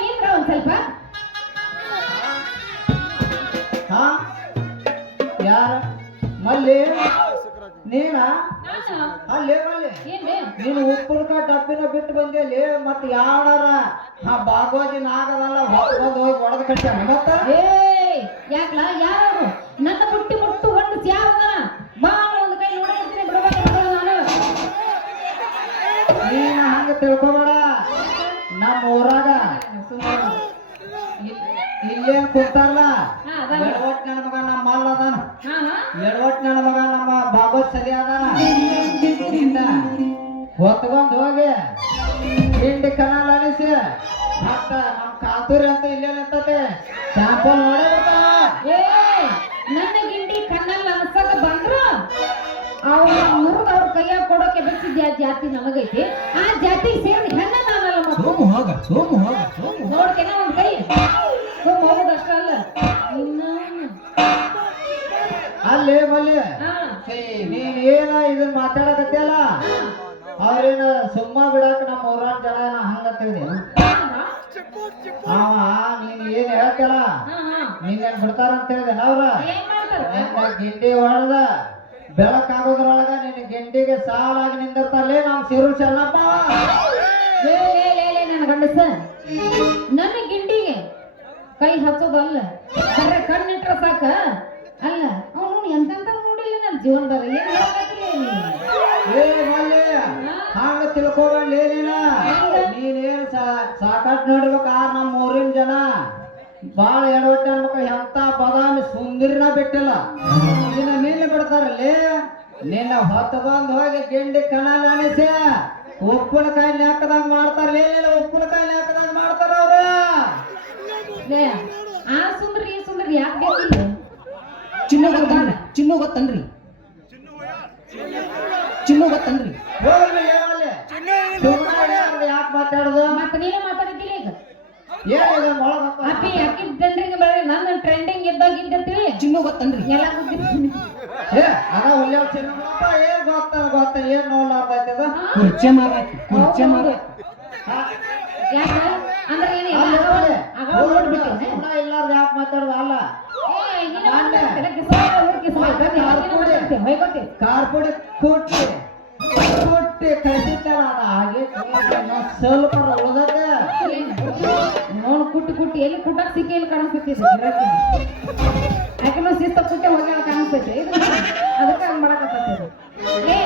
ನಿಂದ್ರ ಒಂದ್ ಸ್ವಲ್ಪ. ಹಾ ಯಾರ ಮಲ್ಲಿ ನೀನ ನಾನು ಅಲ್ಲೇ ಮಲ್ಲಿ ಏನ್ರಿ ನೀನು ಉಪ್ಪುಲ್ಕ ಡಬ್ಬಿನ ಬಿಟ್ಟು ಬಂದೇಲಿ ಮತ್ ಯಾವನಾರ ಆ ಬಾಗೋಜಿ ನಾಗದಲ್ಲ ಹೊತ್ಕೊಂಡ್ ಹೋಗಿ ಹೊಡೆದ್ ಕಟ್ಟ್ಯಾನ ಮತ್ತ ಏಯ್ ಯಾಕ್ಲ ಯಾರು ನನ್ನ ಮುಟ್ಟಿ ಮುಟ್ಟು ಹೊಂಡು ಯಾರದನ ಬಾ ಒಂದು ಕೈ ನೋಡ್ತೀನಿ ಬಿಡಬೇಕು ನಾನು. ನೀನ ಹಂಗ ತಿಳ್ಕೊಬೇಡ. ನಮ್ಮ ಊರಾಗ ಇಲ್ಲೇನ್ ಕುಂತಾರಲ್ಲ ಹಾ ಅದಾವ ಎಡವಟ್ ನನ್ನ ಮಗ ನಮ್ಮ ಮಲ್ಲ ಅದಾನ ಹಾ ಹಾ ಎಡವಟ್ ನನ್ನ ಮಗ ನಮ್ಮ ಬಾಗೋಜ್ ಸರಿ ಅದಾನ ನಿನ್ನ ಹೊತ್ಕೊಂಡ್ ಹೋಗಿ ಹಿಂಡಿ ಕನಾಲ್ ಅನಿಸಿ ಮತ್ತ ನಮ್ ಕಾತೂರಿ ಅಂತ ಇಲ್ಲೇ ನಿಂತತೆ ಸ್ಯಾಂಪಲ್ ನೋಡೇ ಬಿಡ್ತಾನ. ಏ ನನ್ನ ಗಿಂಡಿ ಕಣ್ಣಲ್ಲಿ ಅನ್ಸಕ ಬಂದ್ರು ಅವ್ರ ಮುರುಗ ಅವ್ರ ಕೈಯಾಗ ಕೊಡೋಕೆ ಬೆಚ್ಚಿದ್ದ ಜಾತಿ ನನಗೈತಿ ಆ ಜಾತಿಗೆ ಸೇರಿ ಹೆಣ್ಣ ನಾನಲ್ಲ ಮತ್ತೆ ಸೋಮು ಹೋಗ ಸೋಮು ಹೋಗ ಸೋಮು ನೋಡ್ತೇನೆ ಒಂದ್ ಕೈ ಸುಮ್ ಹೋಗುದು ಅಷ್ಟ ಅಲ್ಲ ಇನ್ನ ಅಲ್ಲೇ ಮಲ್ಲಿ ಹಾ ನೀನ್ ಏನ ಇದನ್ನ ಮಾತಾಡಕತ್ತಿಯಲ್ಲ ಅವ್ರೇನ ಸುಮ್ಮ ಬಿಡಾಕ ನಮ್ಮ ಊರಾನ್ ಜನ ಹಂಗಂತಿದ್ದೆ ಅವ ನೀನ್ ಏನ್ ಹೇಳ್ತಿಯಲ್ಲ ಹಾ ಹಾ ನೀನೇನ್ ಬಿಡ್ತಾರ ಅಂತ ಹೇಳಿದೆ ಅವ್ರ ಏನ್ ಮಾಡ್ತಾರ ನಿನ್ನ ಗಿಂಡಿ ಹೊಡೆದ ಬೆಳಕಾಗೋದ್ರೊಳಗ ನಿನ್ನ ಗಿಂಡಿಗೆ ಸಾಲಾಗಿ ನಿಂದಿರ್ತಾರಲೇ ನಮ್ ಸಿರು ಚೆನ್ನಪ್ಪ. ಲೇ ಲೇ ಲೇ ಲೇ ನನ್ನ ಗಂಡಸ ನನ್ನ ಗಿಂಡಿಗೆ ಕೈ ಹಚ್ಚೋದಲ್ಲ ಬರೇ ಕಣ್ಣಿಟ್ರ ಸಾಕ ಅಲ್ಲ ಅವನು ಎಂತೆಂತ ನೋಡಿಲ್ಲ ನನ್ನ ಜೀವನದಾಗ ಏನ್ ಹೇಳಕತ್ತಿಲ್ಲ ನೀನು ಏ ಮಲ್ಲಿ ಹಂಗ ತಿಳ್ಕೊಬೇಡ್ಲಿ ನೀನೇನ್ ಸಾಕಷ್ಟು ನೋಡ್ಬೇಕ ನಮ್ಮ ಊರಿನ ಜನ ಬಾಳ ಎಡವಟ್ಟೆ ಅನ್ಬೇಕು ಎಂತ ಬದಾಮಿ ಸುಂದರಿನ ಬಿಟ್ಟಿಲ್ಲ ನಿನ್ನ ನೀನು ಬಿಡ್ತಾರಲ್ಲಿ ನಿನ್ನ ಹೊತ್ತು ಬಂದು ಹೋಗಿ ಗಿಂಡಿ ಕಣಲ್ ಅನಿಸಿ ಉಪ್ಪಿನಕಾಯಿ ಹಾಕದಂಗ ಮಾಡ್ತಾರಲ್ಲ ಏನಿಲ್ಲ ಉಪ್ಪಿನಕಾಯಿ ಹಾಕದಂಗ ಮಾಡ್ತಾರ ಅವ್ರ ಲೇ ಆ ಸುಂದರಿ ಈ ಸುಂದರಿ ಯಾಕೆ ಬೇಕಿಲ್ಲ ಚಿನ್ನು ಗೊತ್ತನ್ರಿ ಚಿನ್ನು ಗೊತ್ತನ್ರಿ ಯಾಕೆ ಮಾತಾಡುದು ಮತ್ತೆ ನೀನೇ ಮಾತಾಡಿದ್ದಿಲ್ಲ ಈಗ ಏನಿದೆ ಒಳಗ ಅಪ್ಪಿ ಅಕ್ಕಿ ಟ್ರೆಂಡಿಂಗ್ ಬೆಳೆ ನನ್ನ ಟ್ರೆಂಡಿಂಗ್ ಇದ್ದಾಗ ಇದ್ದಿರ್ತೀವಿ ಚಿನ್ನು ಗೊತ್ತನ್ರಿ ಎಲ್ಲ ಗೊತ್ತಿರ್ತೀನಿ ಏ ಅದ ಒಳ್ಳೆ ಚಿನ್ನಪ್ಪ ಏನ್ ಗೊತ್ತ ಏನ್ ನೋಡ್ಲಾರ್ದೈತದ ಕುರ್ಚೆ ಮಾರ ಯಾಕ ಅಂದ್ರೆ ಏನು ಎಲ್ಲ ಆಗ ನೋಡ್ಬಿಟ್ಟೇನೆ ಇಲ್ಲಾರ್ದ ಯಾಕೆ ಮಾತಾಡುದು ಅಲ್ಲ ಹೊಯ್ಕೊತಿ ಕಾರ್ಪುಡಿ ಕುಟ್ಟಿ ಕಳಿಸಿದ್ದಾರ ಅದ ಹಾಗೆ ಸ್ವಲ್ಪ ಉಳ್ದತೆ ನೋಡ್ ಕುಟ್ಟಿ ಕುಟ್ಟಿ ಎಲ್ಲಿ ಕುಟ್ಟಕ್ ಸಿಕ್ಕಿ ಎಲ್ಲಿ ಕಾಣಿಸ್ತೈತಿ ಯಾಕಂದ್ರೆ ಶಿಸ್ತ ಕುಟ್ಟೆ ಹೋಗ್ಯಾಳ ಕಾಣಿಸ್ತೈತಿ ಅದಕ್ಕೆ ಹಂಗ್ ಮಾಡಕತ್ತೈತಿ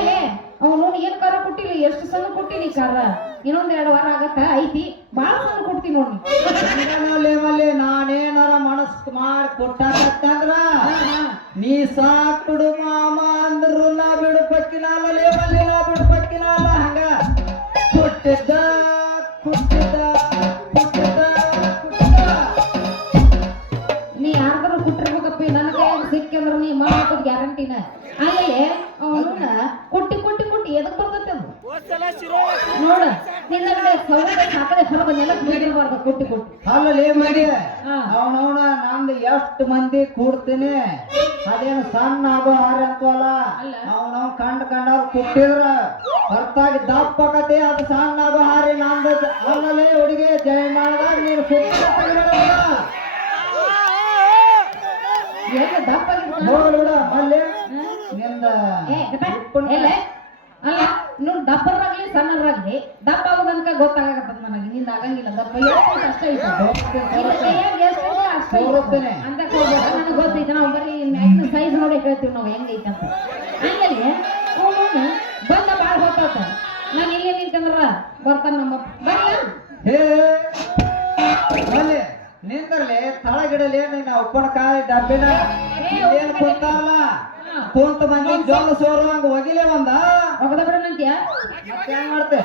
ಲೇ ಅವ್ನು ಏನ್ ಕಾರ ಕೊಟ್ಟಿಲ್ಲ ಎಷ್ಟು ಸಣ್ಣ ಕೊಟ್ಟಿನಿ ಕಾರ ಇನ್ನೊಂದ್ 2 ವಾರ ಆಗತ್ತ ಐತಿ ಬಾಳ ಸಣ್ಣ ಕೊಡ್ತೀನಿ ನೋಡಿ ಮಲ್ಲಿ ನಾನೇನಾರ ಮನಸ್ ಮಾಡಿ ಕೊಟ್ಟಾಕತ್ತಂದ್ರ ನೀ ಸಾಕ್ಬಿಡು ಮಾಮ ಅಂದ್ರು ನಾ ಬಿಡು ಪಕ್ಕಿನಲ್ಲ ಮಲ್ಲಿ ನಾ ಬಿಡು ಪಕ್ಕಿನಲ್ಲ ಹಂಗ ಕೊಟ್ಟಿದ್ದ ಕುಟ್ಟಿದ್ದ ನೀ ಯಾರ್ದಾರು ಕುಟ್ಟಿರ್ಬೇಕಪ್ಪಿ ನನ್ನ ಕೈಯಾಗ ಸಿಕ್ಕಂದ್ರ ನೀ ಮಾಡೋದ್ ಗ್ಯಾರಂಟಿನ ಅಲ್ಲೇ ಅವನ್ನ ಕುಟ್ಟಿ ಕುಟ್ಟಿ ಕುಟ್ಟಿ ಎದಕ್ ಬರ್ತೈತೆ ಅದು ನೋಡ ನಿನ್ನ ಕಡೆ ಸೌದೆ ಹಾಕದೆ ಹೊರಗ ನೆಲಕ್ಕೆ ಬಿದ್ದಿರಬಾರ್ದು ಕುಟ್ಟಿ ಕುಟ್ಟಿ ಅಲ್ಲೇ ಮಾಡಿ ಹಾ. ಅವನವನ ನಂದು ಎಷ್ಟು ಮಂದಿ ಕೂಡ್ತೀನಿ ಅದೇನು ಸಣ್ಣ ಆಗೋ ಹಾರಿ ಅಂತವಲ್ಲ ಅಲ್ಲ. ಅವನವ್ ಕಂಡವ್ರು ಕುಟ್ಟಿದ್ರ ಹೊರತಾಗಿ ದಪ್ಪಕತಿ ಅದು ಸಣ್ಣ ಆಗೋ ಹಾರಿ ನಂದು ಅಲ್ಲೇ ಹುಡುಗಿ ಜಯ ಮಾಡಿದಾಗ ನೀನು ಎಲ್ಲ ದಪ್ಪ ಆಗಿರ್ತಾನ. ನೋಡ್ಬಿಡ ಅಲ್ಲಿ ನಿಂದ ಏ, ಗಪ್ಪ, ಎಲ್ಲ ಅಲ್ಲ ನೋಡ್ ದಪ್ಪರಾಗ್ಲಿ ಸಣ್ಣರಾಗ್ಲಿ ದಪ್ಪ ಆಗೋದನ್ಕ ಗೊತ್ತಾಗತ್ತದ ನನಗೆ ನಿಂದ ಆಗಂಗಿಲ್ಲ ದಪ್ಪ ಎಷ್ಟು ಅಷ್ಟೇ ಐತೆ ನಿನ್ನ ಕೈಯಾಗ ಎಷ್ಟು ಇದೆ ಅಷ್ಟೇ ತೋರಿಸ್ತೇನೆ. ಅಂತ ಹೋಗ್ಬೇಡ ನನಗೆ ಗೊತ್ತೈತೆ ನಾವು ಬರೀ ಮ್ಯಾಗಿನ ಸೈಜ್ ನೋಡಿ ಹೇಳ್ತೀವಿ ನಾವು ಹೆಂಗೈತೆ ಅಂತ ಆಮೇಲೆ ಅವನು ಬಂದ ಭಾಳ ಹೊತ್ತಾತ ನಾನು ಇಲ್ಲೇ ನಿಂತಂದ್ರ ಬರ್ತಾನ ನಮ್ಮ ಬರಲ್ಲ ಹೇ ಅಲ್ಲಿ ನಿಂದ್ರಲಿ ತಳಗಿಡಲಿ ನಿನ್ನ ಉಪ್ಪಿನಕಾಯಿ ಡಬ್ಬಿನ ಏನ್ ಕುಂತಾರಲ್ಲ ಕುಂತ ಮಂದಿ ಜೋಲ ಸೋರುವಂಗ ಒಗಿಲೆ ಒಂದ ಒಗದ ಬಿಡೋಣಂತ್ಯ ಮತ್ತೆ ಹೆಂಗ್ ಮಾಡ್ತೆ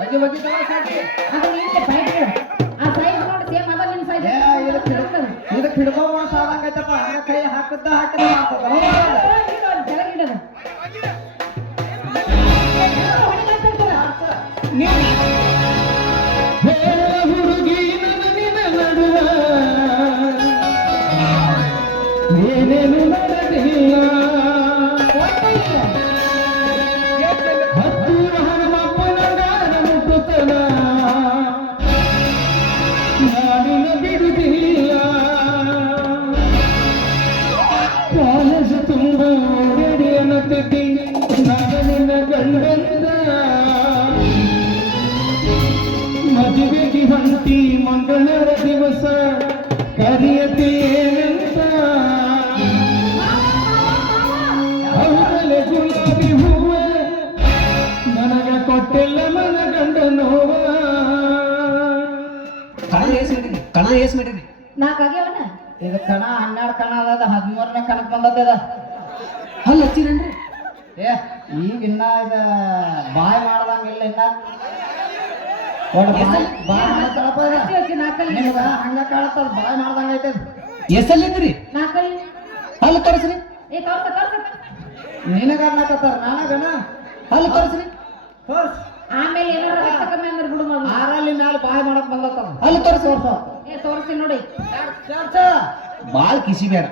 ಒಗಿ ಒಗಿ ತಗೊಂಡ್ ಸಾಕಿ. ಅದು ನಿಂತೆ ಬೈಟ್ ಆ ಸೈಜ್ ನೋಡಿ ಸೇಮ್ ಅದ ನಿನ್ ಸೈಜ್ ಇದಕ್ಕೆ ಹಿಡ್ಕೊಂಡ್ ಸಾದಂಗೈತಪ್ಪ ಹಂಗ ಕೈ ಹಾಕದ್ದ ಹಾಕಿದ ಕೆಳಗಿಡದ ಹುಡುಗಿ ನಿನ್ನ ನಡುವ ಏನೇನು ನಡೆದಿಲ್ಲ ಹತ್ತೂರ ಹನುಮಪ್ಪನ ಗಾನ ಮುಟ್ಟುತ್ತನ ನಾನಿನ ಬಿಡುತ್ತಿಲ್ಲ ಕಾಲೇಜು ತುಂಬ ಓಡಿಯನ ತಿದ್ದಿ ನಾನು ನಿನ್ನ ಗಂಡಂದ ಮದುವೆಗೆ ಹೊಂಟಿ ಮಂಗಳರ ದಿವಸ ಕರೆಯತೇನಂತ ಹೌದಲೆ ಗುಲಾಬಿ ಹೂವ ನನಗ ಕೊಟ್ಟಿಲ್ಲ ಮನ ಗಂಡ ನೋವ ಕಣ ಏಸ್ ಮಾಡಿರಿ ನಾಕಾಗ್ಯವನ ಇದು ಕಣ 12 ಕಣ ಅದ 13ನೇ ಕಣಕ್ ಬಂದದ ಹಲ್ಲ ಹಚ್ಚಿರೇನ್ರಿ ಏ ಈಗ ಇನ್ನ ಇದ ಬಾಯ್ ಮಾಡ್ದಂಗಿಲ್ಲ ಇನ್ನ ಒಟ್ಟು ಬಾಯ್ ಮಾಡ್ತಾಳಪ್ಪ ಹಚ್ಚಿ ಹಚ್ಚಿ ನಾಲ್ಕಲ್ಲಿ ನಿಮ್ಗ ಹಂಗ ಕಾಳತ್ತದ ಬಾಯ್ ಮಾಡ್ದಂಗ ಐತೆ ಎಷ್ಟಲ್ಲಿದ್ರಿ ನಾಲ್ಕಲ್ಲಿ ಅಲ್ಲಿ ತೋರಿಸ್ರಿ ಏ ತೋರ್ಸ ನಿನಗ ಅನ್ನಕತ್ತಾರ ನನಗನ ಅಲ್ಲಿ ತೋರಿಸ್ರಿ ಆಮೇಲೆ ಏನಾರ ಹೆಚ್ಚು ಕಮ್ಮಿ ಅಂದ್ರೆ ಬಿಡು ಮಗು 6ರಲ್ಲಿ ಮ್ಯಾಲ ಬಾಯ್ ಮಾಡಕ್ ಬಂದತ್ತ ಅಲ್ಲಿ ತೋರಿಸ್ರಿ ಏ ತೋರಿಸಿ ನೋಡಿ ಬಾಳ್ ಕಿಸಿ ಬೇಡ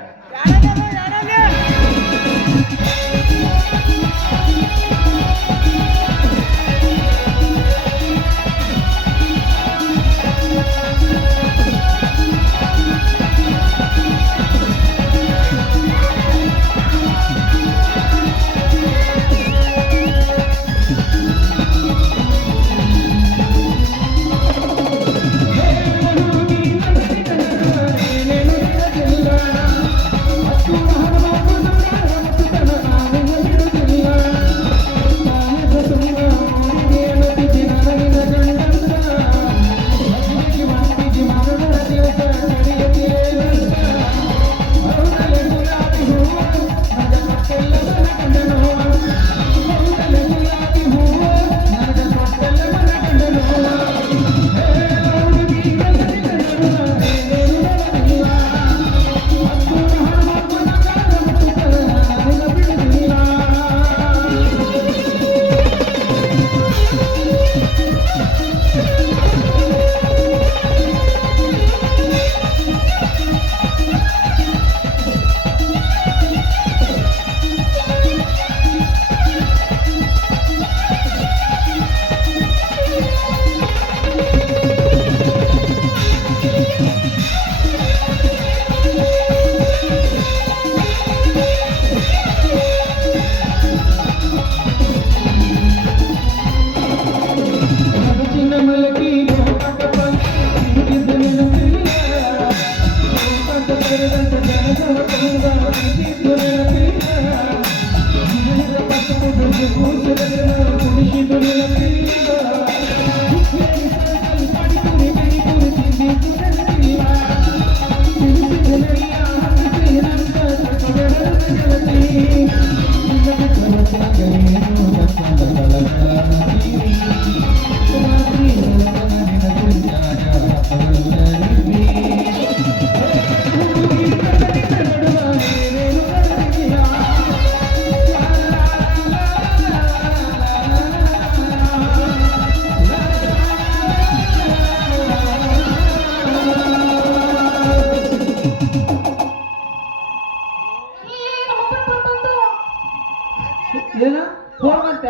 ಏನ ಫೋನ್ ಬಂತ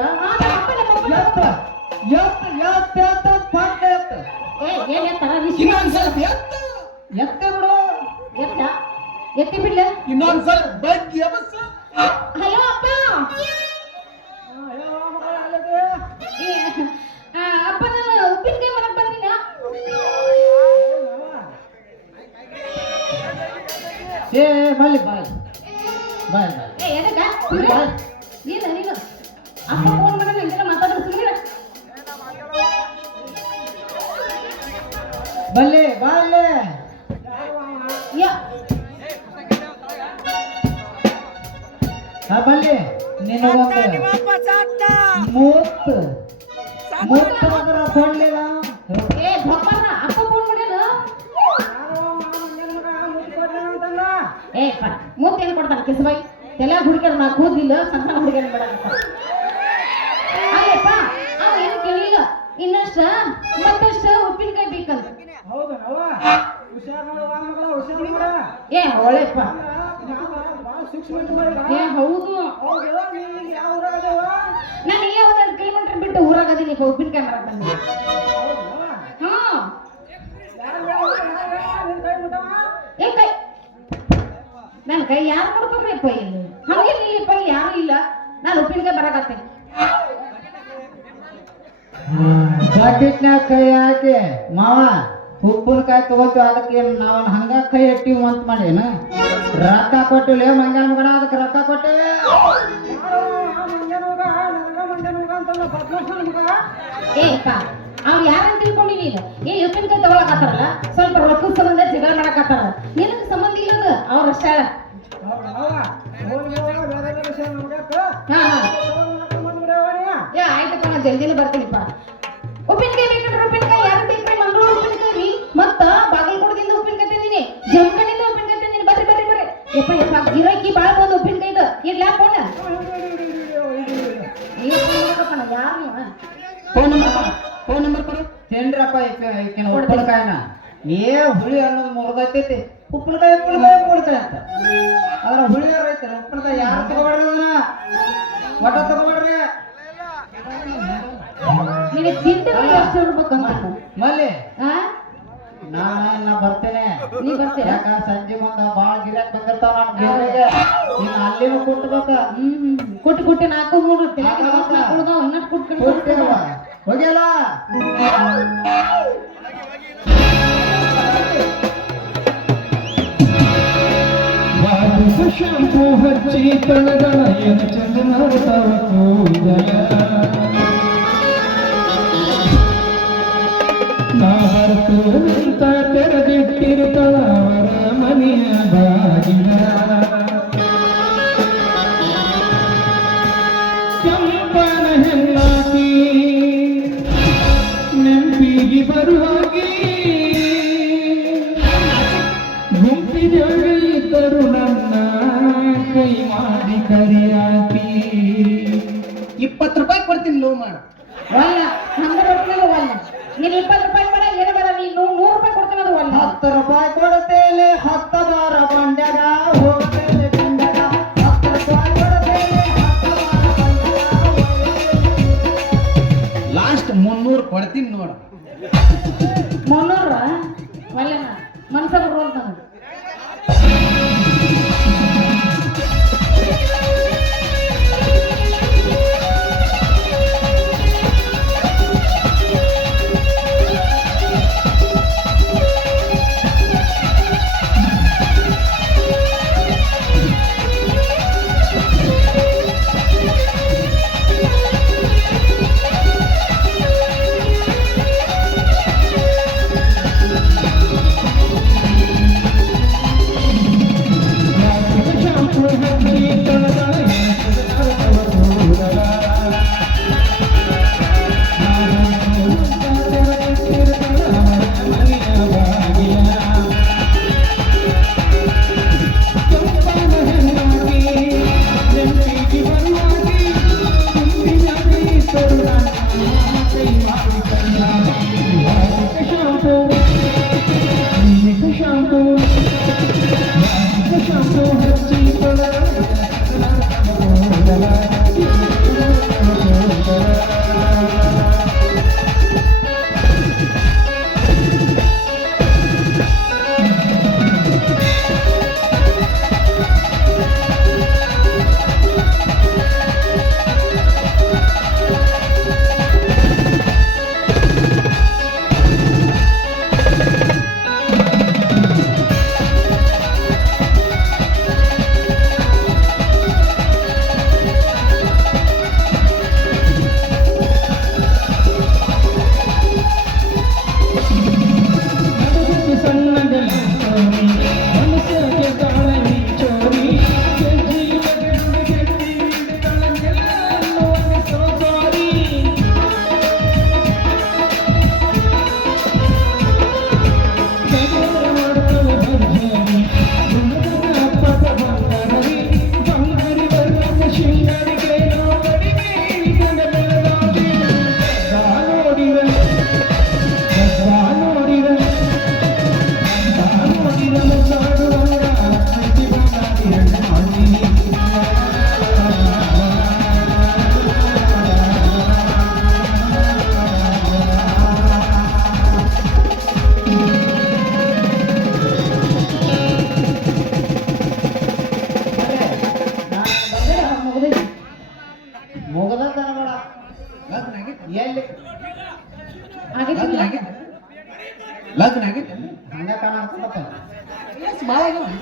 ಎತ್ತ ಎತ್ತ ಎತ್ತ ಎತ್ತ ಪಟ್ಟ ಎತ್ತ ಏನ್ ಎತ್ತಾರ ಇನ್ನೊಂದ್ ಸ್ವಲ್ಪ ಎತ್ತ ಬಿಡು ಎತ್ತ ಎತ್ತಿ ಬಿಡ್ಲ ಇನ್ನೊಂದ್ ಸ್ವಲ್ಪ ಬಗ್ಗೆ ಹಲೋ ಅಪ್ಪ ಏ, ಅಪ್ಪ ನಾನು ಉಪ್ಪಿನಕಾಯಿ ಮಾಡಕ್ ಬರ್ತೀನ ಏ ಬಲ್ಲಿ ಬಾಯ್ ಬಾಯ್ ಬಾಯ್ ಏ ಎದಕ್ಕ ನೀನು ಅಪ್ಪ ಫೋನ್ ಮಾಡಿ ನಂಗೆ ಮಾತಾಡಿಸ್ತೀನಿ ಬಲ್ಲಿ ಬಾಯ್ಲೆ ಯಾ ಹಾ ಬಲ್ಲಿ ನಿನಗೊಂದು ಮೂತ್ ಮೂತ್ ಕೊಡ್ಲಿಲ್ಲ ಏ ಭಪ್ಪನ ಅಪ್ಪ ಫೋನ್ ಮಾಡ್ಯಾನ ಏಪ್ಪ ಮೂತ್ ಏನ್ ಕೊಡ್ತಾನ ಕಿಸಬಾಯಿ ಎಲ್ಲ ಹುಡುಗಿಯರು ನಾ ಕೂದಿಲ್ಲ ಸಣ್ಣ ಸಣ್ಣ ಹುಡುಗಿಯರು ಬೇಡ ಅಲ್ಲಪ್ಪ ಅವ ಏನು ಕೇಳಿಲ್ಲ ಇನ್ನಷ್ಟ ಮತ್ತಷ್ಟ ಉಪ್ಪಿನಕಾಯಿ ಬೇಕಂತ ಹೌದು ನವ ಹುಷಾರ್ ನೋಡುವ ಮಗಳ ಹುಷಾರ್ ನೋಡ ಏ ಒಳ್ಳೆಪ್ಪ ಭಾಳ ಸೂಕ್ಷ್ಮ ಮಾಡಿದ ಏ ಹೌದು ಹೌದು ನೀ ಯಾವ ಊರಾಗ ಅದೇವ ನಾನು ಇಲ್ಲೇ ಒಂದೆರಡು ಕಿಲೋಮೀಟರ್ ಬಿಟ್ಟು ಊರಾಗ ಅದೀನಿ ಉಪ್ಪಿನಕಾಯಿ ಮಾಡಕ್ ಬಂದೆ ಹಾ ನಿನ್ ಕೈ ಮುಟ್ಟವ ಏ ಕೈ ನನ್ನ ಕೈ ಯಾರು ಮಾಡ್ಕೊಂಡ್ರಪ್ಪ ಇಲ್ಲಿ ಹಂಗೆ ಇಲ್ಲಪ್ಪ ಇಲ್ಲಿ ಯಾರು ಇಲ್ಲ ನಾನು ಉಪ್ಪಿನಕಾಯಿ ಬರಾಕತ್ತೇನೆ ಜಾಕೆಟ್ನ್ಯಾಗ ಕೈ ಹಾಕಿ ಮಾವ ಉಪ್ಪಿನಕಾಯಿ ತಗೋತೀವಿ ಅದಕ್ಕೆ ನಾವು ಹಂಗ ಕೈ ಇಟ್ಟಿವಿ ಅಂತ ಮಾಡೇನು ರೊಕ್ಕ ಕೊಟ್ಟಿಲ್ಲ ಮಂಗ್ಯಾನ ಮಗನ ಅದಕ್ಕೆ ರೊಕ್ಕ ಕೊಟ್ಟಿವಿ ಏಪ್ಪ ಅವ್ರು ಯಾರಂತ ತಿಳ್ಕೊಂಡಿ ನೀನು ಏ ಉಪ್ಪಿನಕಾಯಿ ತಗೊಳಕತ್ತಾರಲ್ಲ ಸ್ವಲ್ಪ ರೊಕ್ಕದ ಸಂಬಂಧ ಜಗಳ ಮಾಡಕತ್ತಾರ ನಿನಗೆ ಸಂಬಂಧ ಇಲ್ಲದ ಅವ್ರಷ್ಟ ಹಾ ಹಾ ಏ ಆಯ್ತಪ್ಪ ನಾ ಜಲ್ದಿನ ಬರ್ತೀನಿಪ್ಪ ಉಪ್ಪಿನಕಾಯಿ ಬೇಕಂದ್ರೆ ಉಪ್ಪಿನಕಾಯಿ ಯಾರು ಬೇಕ್ರಿ ಮಂಗಳೂರು ಉಪ್ಪಿನಕಾಯಿ ರೀ ಮತ್ತ ಬಾಗಲಕೋಟದಿಂದ ಉಪ್ಪಿನಕಾಯಿ ತಂದಿನಿ ಜಮಖಂಡಿಂದ ಉಪ್ಪಿನಕಾಯಿ ತಂದಿನಿ ಬರ್ರಿ ಬರ್ರಿ ಬರ್ರಿ ಯಪ್ಪ ಯಪ್ಪ ಗಿರಾಕಿ ಬಾಳ ಬಂದು ಉಪ್ಪಿನಕಾಯಿ ಇದು ಇರ್ಲಾ ಫೋನ್ ಯಾರು ಫೋನ್ ನಂಬರ್ ಕೊಡು ತಿಂಡ್ರಪ್ಪ ಈಕಿನ ಉಪ್ಪಿನಕಾಯಿನ ಏ ಹುಳಿ ಅನ್ನೋದು ಮುರಿದೈತೈತಿ ಉಪ್ಪಿನಕಾಯಿ ಉಪ್ಪಿನಕಾಯಿ ಅಂತ ಅದ್ರ ಹುಳಿ ರೈತರ ಉಪ್ಪಿನಕಾಯಿ ಯಾರು ತಗೋಬೇಡ್ರಿ ಅದನ್ನ ಒಟ್ಟ ತಗೋಬೇಡ್ರಿ ನಿನಗೆ ತಿಂಡಿಗಳು ಎಷ್ಟು ಇರ್ಬೇಕಂತ ಮಲ್ಲಿ ಆ ನಾ ಬರ್ತೇನೆ ನೀ ಬರ್ತೀರಾ ಯಾಕ ಸಂಜೆ ಮುಂದ ಬಾಳ ಗಿರಾಕ್ ಬಂದಿರ್ತಾವ ನಾನು ಗಿರಿಗೆ ನೀನು ಅಲ್ಲಿನೂ ಕುಟ್ಬೇಕ ಕೊಟ್ಟು ಕೊಟ್ಟು ನಾಲ್ಕು ಮೂರು ಇನ್ನಷ್ಟು ಕೊಡ್ತೇವ ಹೋಗ್ಯಲ್ಲ ಶಾಂಪು ಹಚ್ಚಿ ತಳಗಳ ಏನು ಚಂದ ಮಾಡ್ತಾವ ಕೂದಲ ನಾರ್ತು ಅಂತ ತೆರೆದಿಟ್ಟಿರ್ತಾಳ ಅವರ ಮನೆಯ ಬಾಗಿಲ ಕೆಂಪನ ಹೆಣ್ಣಾಕಿ ನೆಂಪಿಗೆ ಬರುವಾಗಿ ಗುಂಪಿದ್ದರು ನನ್ನ ಕೈ ಮಾಡಿ ಕರಿಯಾಕಿ 20 ರೂಪಾಯಿ ಕೊಡ್ತೀನಿ ಲೋ ಮಾಡು ಒಲ್ಲ ನಮ್ಗೆ ರೊಟ್ಟಿನಲ್ಲ ಒಲ್ಲ ನೀನು 20 ರೂಪಾಯಿ ಬೇಡ ಏನು ಬೇಡ ನೀನು 100 ರೂಪಾಯಿ ಕೊಡ್ತಾನೆ ಅದು ಒಲ್ಲ 10 ರೂಪಾಯಿ ಕೊಡ್ತೇಲೆ 10 ಬಾರ ಬಂಡ್ಯಾಗ ಹೋಗ್ತೇಲೆ ಬಂಡ್ಯಾಗ 10 ರೂಪಾಯಿ ಕೊಡ್ತೇಲೆ 10 ಬಾರ ಲಾಸ್ಟ್ 300 ಕೊಡ್ತೀನಿ ನೋಡು 300 ಒಲ್ಲನ ಮನಸ ಬರುವಂತ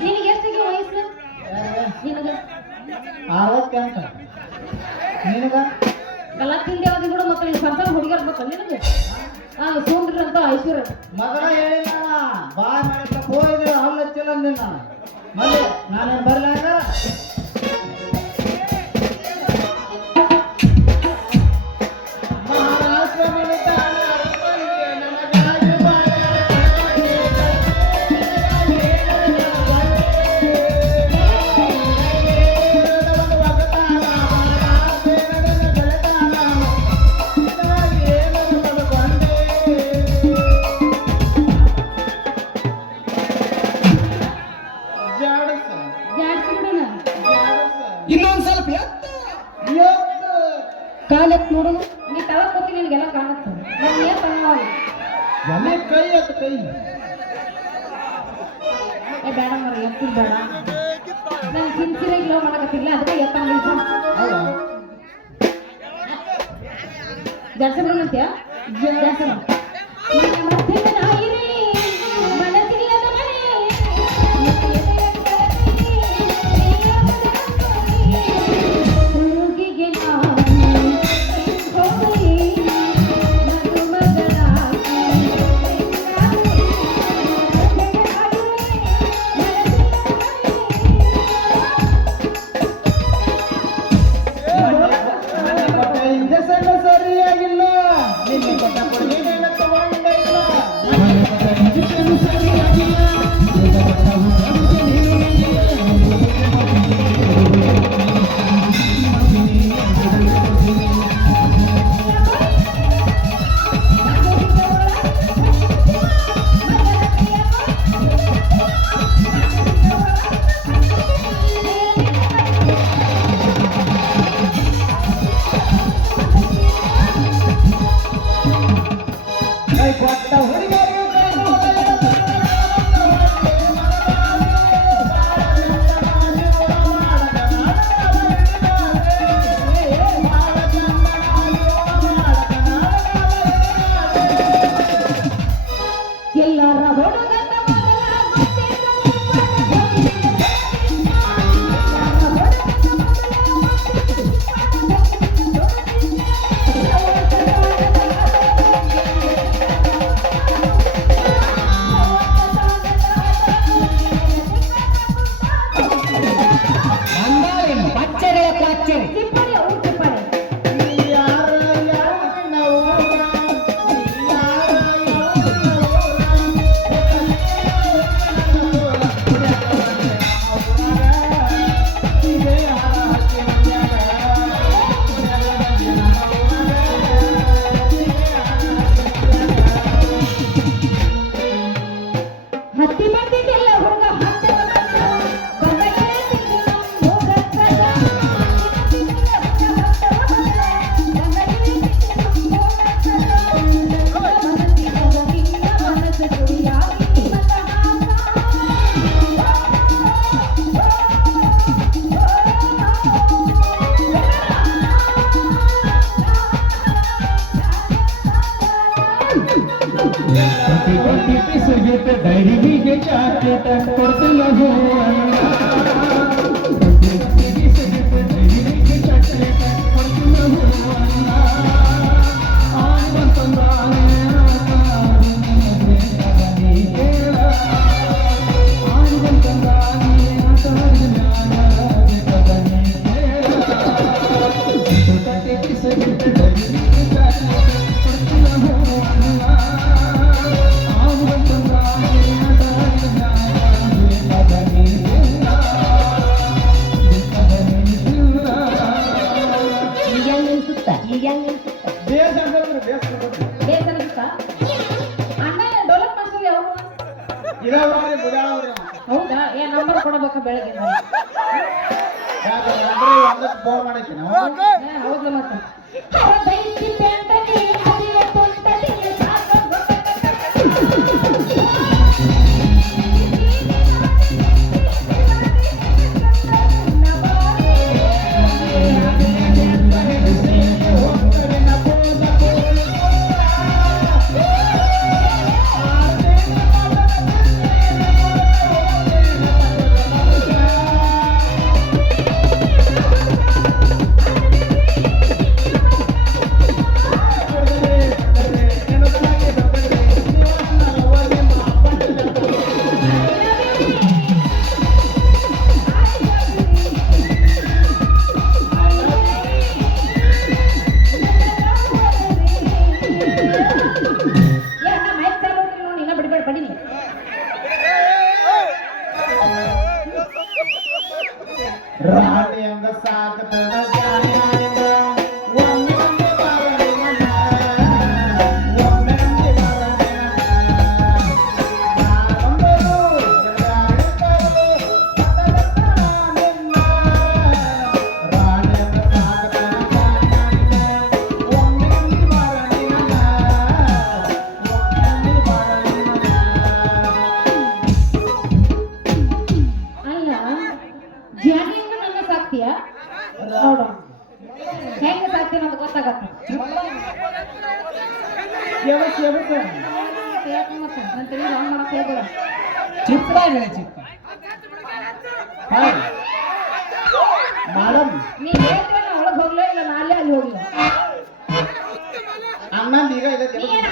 ನಿನಗೆ ಎಷ್ಟಿಗೆ ವಯಸ್ಸು ನಿನಗ 60 ಅಂತ ನಿನಗ ಎಲ್ಲ ತಿಂಡಿ ಅವಧಿ ಕೂಡ ಮತ್ತೆ ಸಣ್ಣ ಸಣ್ಣ ಹುಡುಗಿಯರ್ ಮಕ್ಕಳು ನಿನಗೆ ಸುಂದ್ರಿ ಅಂತ ಐಶ್ವರ್ಯ ಮಗನ ಹೇಳಿಲ್ಲ ಬಾಯ್ ಮಾಡಿದ್ದ ಹೋಯ್ದು ಹಲ್ಲ ಹಚ್ಚಿಲ್ಲ ಅಂದಿನ ಮಲ್ಲಿ ನಾನೇನು ಬರ್ಲಾಗ ಜಾಡ್ಸಿ ಬಿಡೋಣ ಇನ್ನೊಂದ್ ಸ್ವಲ್ಪ ಎತ್ತ ಕಾಲಕ್ಕೆ ನೋಡೋಣ ನೀ ತಳ ಕೂತಿ ನಿನಗೆಲ್ಲ ಕಾಣುತ್ತೆ ನಾನು ಏನ್ ತಗೋಲ್ಲ ಎಲ್ಲಿ ಕೈ ಅತ್ತ ಕೈ ಏ ಬೇಡ ಮರ ಎತ್ತು ಬೇಡ ನಾನು ಸಿನ್ಸಿರಾಗಿ ಲವ್ ಮಾಡಕತ್ತಿಲ್ಲ ಅದಕ್ಕೆ ಎತ್ತ ಹೌದಾ ಜಾಡ್ಸಿ ಬಿಡೋಣಂತ್ಯ ಜಾಡ್ಸಿ ಇಂಜೆಕ್ಷನ್ ಸರಿಯಾಗಿಲ್ಲ ನಿನ್ನೆ ಕೊಟ್ಟ ಕೊಡುಗೆನ ತಗೊಂಡೇ ಇಲ್ಲ ಕೈ ಕೊಟ್ಟ ಹುಡುಗರು ಕೈ ಎಲ್ಲರ ಪಚ್ಚರೆ ಪಚ್ಚರೆ ತಿಪ್ಪಡಿ ಅವ್ರು ತಿಪ್ಪಡಿ ಹತ್ತಿ ಬಂದಿದ್ದೆಲ್ಲ ಹುಡುಗ ಡೈರಿಗೆ ಚಾಕೆಟ್ ಕೊಡ್ತಿಲ್ಲ ಹೌದಾ ಏನ್ ನಂಬರ್ ಕೊಡಬೇಕಾ ಬೆಳಗ್ಗೆ ಫೋನ್ ಮಾಡಿದ್ದೀನಿ ಹೌದಾ ಮತ್ತೆ ರಾಣಿ ಹಂಗ ಸಾಕತನ ಜಾಣ್ಯಾನಿನ ಒಮ್ಮೆ ಬಾರಲಿ ನನ್ನ ಒಮ್ಮೆ ಬಾರಲಿ ನಾನೊಂದರು ಜಗಾಡಿದರು ನಿನ್ನ ರಾಣಿ ಹಂಗ ಸಾಕತನ ಜಾಣ್ಯಾನಿನ ಒಮ್ಮೆ ಬಾರಲಿ ನನ್ನ ಒಮ್ಮೆ ಬಾರಲಿ ಅಲ್ಲ ಜಾನಿಯನ್ನ ನನ್ನ ಸಾಕ್ತಿಯ ನೋಡು ಹೆಂಗ ಸಾಕ್ತೀನಿ ಅಂತ ಗೊತ್ತಾಗತ್ತ ಮತ್ತೆ ನನ್ನ ತಲೆ ರಾಂಗ್ ಮಾಡಕ್ ಹೋಗ್ಬೇಡ ಚಿಕ್ಕ ಹೇಳಿ ಚಿಕ್ಕ ಮೇಡಮ್ ನೀ ಹೇಳ್ತೀಯ ನಾ ಒಳಗ್ ಹೋಗ್ಲೋ ಇಲ್ಲ ನಾಳೆ ಅಲ್ಲಿ ಹೋಗ್ಲೋ ಅಣ್ಣಂದ್ ಈಗ ಇದೆ ನೀ ಏನ್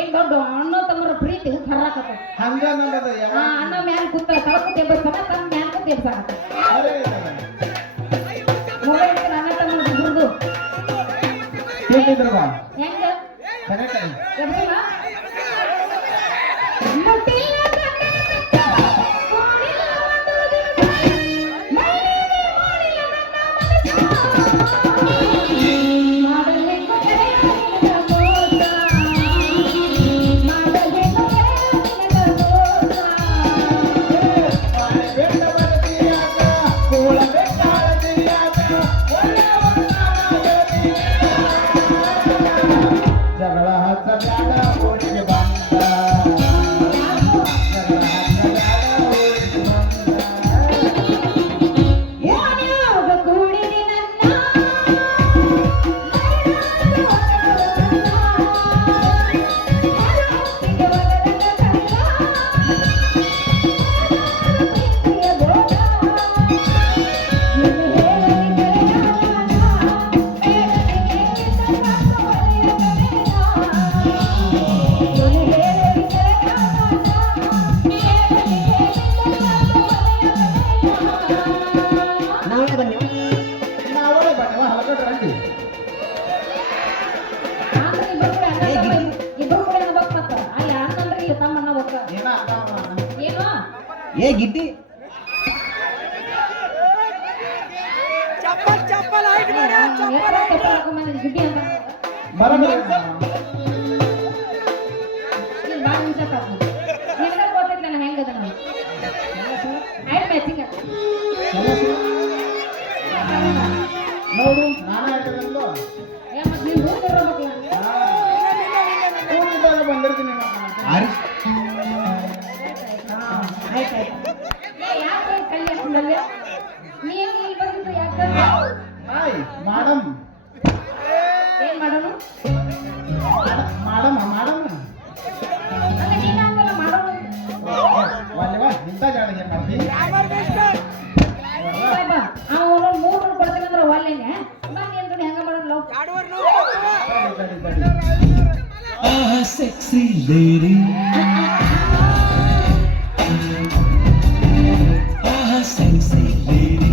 ಏನ್ ದೊಡ್ಡ ಅಣ್ಣ ತಮ್ಮರ ಪ್ರೀತಿ ಹರ್ರಾಕತ್ತ ಹಂಗ ಅನ್ನೋದು ಆ ಅಣ್ಣ ಮ್ಯಾಲ ಕೂತ ತಳಕು ತೆಬ್ಬಸ್ತಾನ ತನ್ನ ಮ್ಯಾಲ ಕೂತ ತೆಬ್ಬಸಾಕತ್ತ ಮೊಬೈಲ್ ಅಣ್ಣ ತಮ್ಮನ ಹುಡುಗರು ಕೇಳಿದ್ರು ಬಾ ಹೆಂಗ ಕರೆಕ್ಟ್ ಎಬ್ಬಿಲ್ಲ ಮುಟ್ಟಿಲ್ಲ ಜಗಳ ಹಚ್ಚಬ್ಯಾಡ ಊರಿಗೆ ಬಂದ ಜಗಳ ಹಚ್ಚಬ್ಯಾಡ ಊರಿಗೆ ಬಂದ ನಾವೇ ಬಣ್ಣವ ಹಲಕಟ್ಟ ರಂಡಿ ಇಬ್ಬರು ಕೂಡ ಹೋಗ್ಬೇಕತ್ತ ಅಲ್ಲಿ ಅಣ್ಣಂದ್ರೆ ಇಲ್ಲಿ ತಮ್ಮಣ್ಣ ಹೋಗ್ತ ಏನ ಅಂತಾವ ಏನು ಏ ಗಿಡ್ಡಿ ಗಿಡ್ಡಿ ಅಂತ ಬರಬರ ಇಲ್ಲಿ ಭಾಳ ನಿಮಿಷ ನಿನಗ ಗೊತ್ತೈತಿ ನಾನು ಹೆಂಗದ ನಾನು ಐಡ್ ಮ್ಯಾಚಿಂಗ್ ನೋಡು ನಾನು ಹೇಳ್ತಿದ್ದಲ್ವ ಏ ಮತ್ತೆ ನೀವು ದೂರ ಇರ್ಬೇಕಲ್ಲ ಊರಿದ್ದಾಗ ಬಂದಿರ್ತೀನಿ ಯಾಕೆ ಕಲ್ಯಾಣದಲ್ಲಿ ನೀ ಹೆಂಗ್ ಇಲ್ಲಿ ಬಂದಿದ್ದು ಯಾಕೆ ಹಾಯ್ ಮೇಡಮ್ ಏನ್ ಮಾಡೋಣ ಮಾಡಮ್ಮ ಮಾಡಮ್ಮ ಅಲ್ಲ ನೀನ್ ಹಂಗಲ್ಲ ಮಾಡೋಣ ಅಲ್ವಾ ಇಂಥ ಜಾಡಿಗೆ ಮಾಡ್ತೀನಿ ಅವನು 300 ಕೊಡ್ತೀನಿ ಅಂದ್ರೆ ಒಲ್ಲೆನೆ ನಾನು ಏನ್ ಕಡೆ ಹೆಂಗ ಮಾಡೋಣ sexy lady. Sexy lady.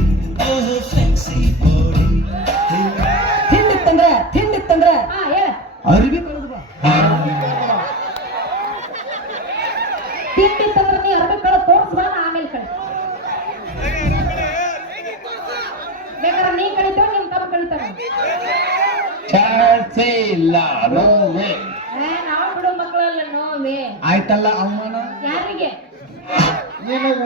Sexy body. ತಿಂದಿತ್ತಂದ್ರ ಹಾ ಹೇಳ ಅರಿವಿ ಕಳೆದು ಬಾ ತಿಂದಿತ್ತಂದ್ರೆ ನೀ ಅರ್ಬಿ ಕಡೆ ತೋರಿಸ್ಬಾ ಆಮೇಲೆ ಕಡೆ ಬೇಕಾದ್ರೆ ನೀ ಕಳಿತಾವ ನಿಮ್ ತಮ್ಮ ಕಳಿತಾವ ನಾವು ಬಿಡೋ ಮಕ್ಕಳಲ್ಲ ನೋವೇ ಆಯ್ತಲ್ಲ ಅವಮಾನ ಯಾರಿಗೆ ಏನಾಗ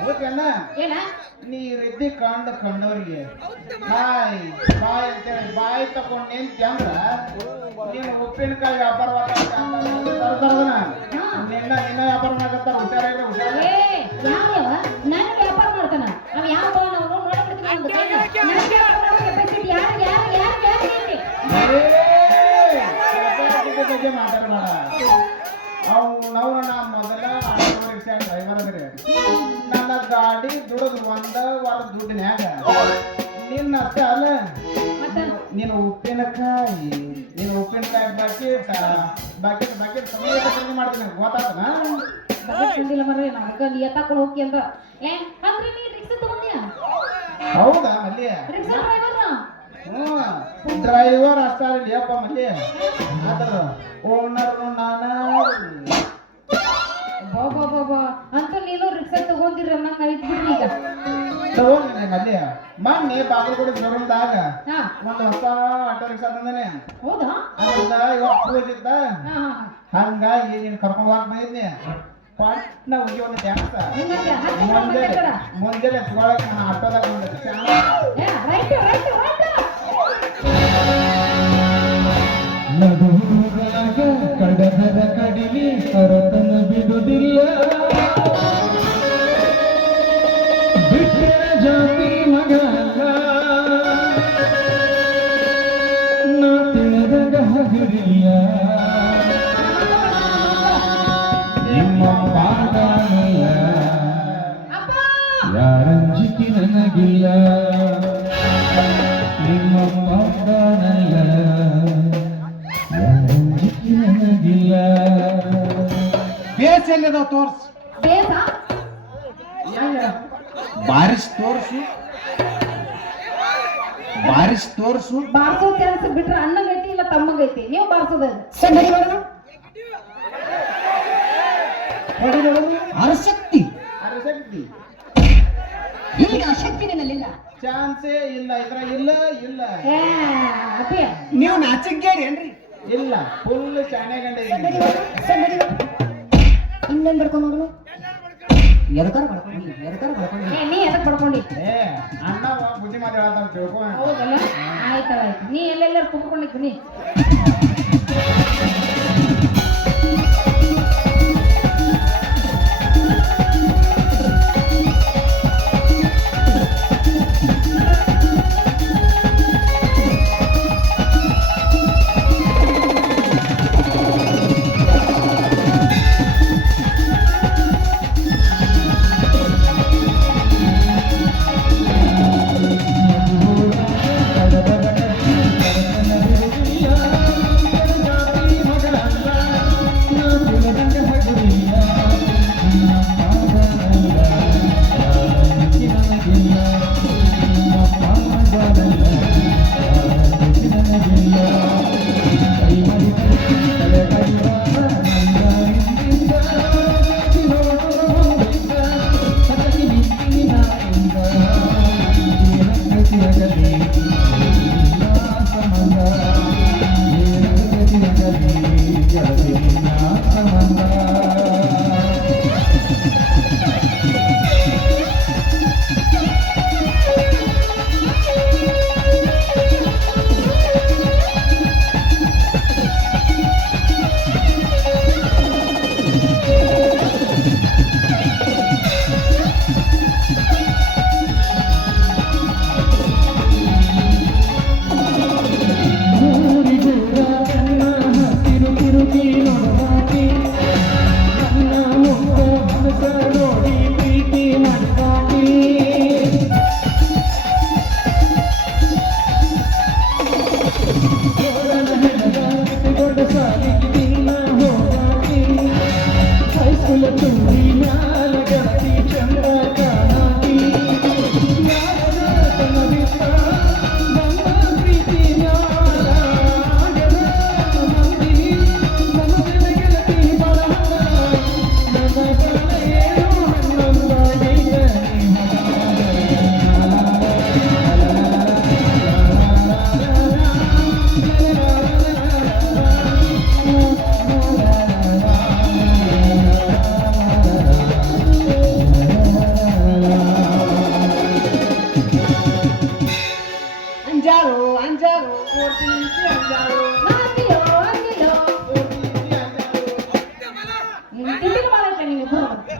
ಹೋಗ್ಯಣ್ಣ ಏನ ನೀ ರೀತಿ ಕಂಡವ್ರಿಗೆ ಬಾಯ್ ಬಾಯ್ ಅಂತೇಳಿ ಬಾಯ್ ತಕೊಂಡ್ ನಿಂತ ಅಂದ್ರ ನೀನು ಉಪ್ಪಿನಕಾಯಿ ವ್ಯಾಪಾರ ನಿನ್ನ ನಿನ್ನ ವ್ಯಾಪಾರ ಮಾಡತ್ತಾರ ಹುಷಾರಾಗ ಹುಷಾರ ಏ ಯಾವ ನನ್ನ ವ್ಯಾಪಾರ ಮಾಡ್ತಾನ ಅವ ಯಾವ ಅವನು ನೋಡ್ಬಿಡ್ತೀನಿ ಕೆಪಾಸಿಟಿ ಯಾರಿಗೆ ಬಗ್ಗೆ ಮಾತಾಡಬೇಡ ನಾವು ನಾ ಮೊದಲ ಆಟೋ ರಿಕ್ಷಾ ಡ್ರೈವರ್ ಅದ್ರಿ ನನ್ನ ಗಾಡಿ ದುಡದ್ ಒಂದ ವಾರ ದುಡ್ಡಿನ್ಯಾಗ ನಿನ್ನ ಅಷ್ಟೇ ಅಲ್ಲ ಮತ್ತೆ ನೀನು ಉಪ್ಪಿನಕಾಯಿ ಬಾಕಿ ಸಮಯ ಖರೀದಿ ಮಾಡ್ತೀನಿ ಗೊತ್ತಾತನ ಬಂದಿಲ್ಲ ಮರ್ರಿ ನಮಗ ನೀ ಎತ್ತಾಕೊಂಡು ಹೋಗಿ ಅಂತ ಏ ಅಂದ್ರೆ ನೀ ರಿಕ್ಷಾ ತಗೊಂಡ್ಯಾ ಹೌದಾ ಮಲ್ಲಿ ರಿಕ್ಷಾ ಡ್ರೈವರ್ ಡ್ರೈವರ್ ಅಷ್ಟಾರಿಲ್ಲ ಅಪ್ಪ ಮಲ್ಲಿ ಅದ್ರ ಓನರ್ ನಾನ ಬಾಬಾ ಅಂತ ನೀನು ರಿಕ್ಷಾ ತಗೊಂಡಿರ ನಂಗೆ ಆಯ್ತು ಬಿಡ್ರಿ ಈಗ ತಗೊಂಡಿನಿ ಮಲ್ಲಿ ಮೊನ್ನೆ ಬಾಗಲಕೋಟೆ ಶೋರೂಮ್ದಾಗ ಹಾ ಒಂದು ಹೊಸ ಆಟೋ ರಿಕ್ಷಾ ತಂದಾನೆ ಹೌದಾ ಅದ್ರಿಂದ ಇವತ್ತು ಪೂಜೆ ಇದ್ದ ಹಾ ಹಂಗಾಗಿ ನೀನು ಕರ್ಕೊಂಡು ಹೋಗಿ ಬಂದಿದ್ನಿ ಪಟ್ನ ಹೋಗಿ ಒಂದು ಡ್ಯಾನ್ಸ್ ಹಿಂಗಂತೆ ಮುಂಜಾನೆ ಮುಂಜಾನೆ ಎತ್ಕೊಳಕ್ಕೆ ನಾನು ಆಟೋದಾಗ ಬಂದಿದ್ದೆ ರೈಟ್ ನಡುರಾಗ ಕಡದರ ಕಡಿಲಿ ಕರತನ ಬಿಡುವುದಿಲ್ಲ ಬಿಟ್ಟರ ಜಾತಿ ಮಗ ನಾ ತಿಳಿದಾಗ ಹಗರಿಲ್ಲ ನಿಮ್ಮ ಪಾದನಲ್ಲ ಯಾರಂಜಿಕೆ ನನಗಿಲ್ಲ ನಿಮ್ಮ ಪಾದನಲ್ಲ ಬೇಸ್ ಎಲ್ಲಿದಾವ ತೋರ್ಸ್ ಬೇಸ ಬಾರಿಸ್ ತೋರ್ಸು ಬಾರಿಸ್ ತೋರ್ಸು ಬಾರ್ಸೋ ಚಾನ್ಸ್ ಬಿಟ್ರೆ ಅಣ್ಣಗೈತಿ ಇಲ್ಲ ತಮ್ಮಗೈತಿ ನೀವು ಬಾರ್ಸೋದ ಅರಶಕ್ತಿ ಅರಶಕ್ತಿ ಈಗ ಶಕ್ತಿ ನನ್ನಲ್ಲಿಲ್ಲ ಚಾನ್ಸೇ ಇಲ್ಲ ಇದ್ರ ಇಲ್ಲ ಇಲ್ಲ ಏ ಅಪ್ಪಿ ನೀವು ನಾಚಿಗೇರಿ ಏನ್ರಿ ಇಲ್ಲ ಫುಲ್ ಶಾನೆ ಗಂಡ ಇನ್ನೇನ್ ಬಡ್ಕೊಂಡು ಹೋಗಲು ಎದಕಾರ ಬಡ್ಕೊಂಡು ನೀ ಎದಕ್ ಪಡ್ಕೊಂಡಿ ಏ ಅಣ್ಣ ಬುದ್ಧಿ ಮಾತು ಹೇಳ್ತಾನೆ ತಿಳ್ಕೊ ಹೌದಲ್ಲ ಆಯ್ತಲ್ಲ ನೀ ಎಲ್ಲೆಲ್ಲರೂ ಕುತ್ಕೊಂಡಿದ್ದು ನೀ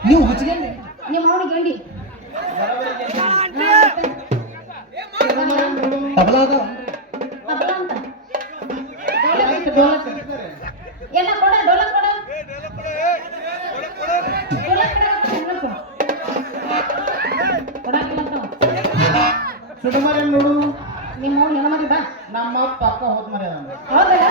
ನೀವು ಹಚ್ಚಿಗೆ ನಿಮ್ಮ ಅವನಿಗೆ ಗಂಡಿ ತಬಲಾದ ತಬಲ ಅಂತ ಡೋಲಕ್ ಐತೆ, ಡೋಲಕ್ ಎಲ್ಲ ಕೊಡ ಡೋಲಕ್ ಕೊಡ ಡೋಲಕ್ ಕೊಡಾಕಿಲ್ಲ ಸುಡುಮರಿ ನೋಡು ನಿಮ್ಮ ಅವ್ನು ಹೆಣ್ಮರಿ ಬಾ ನಮ್ಮ ಪಕ್ಕ ಹೋದ್ ಮರಿ ಹೌದಲ್ಲ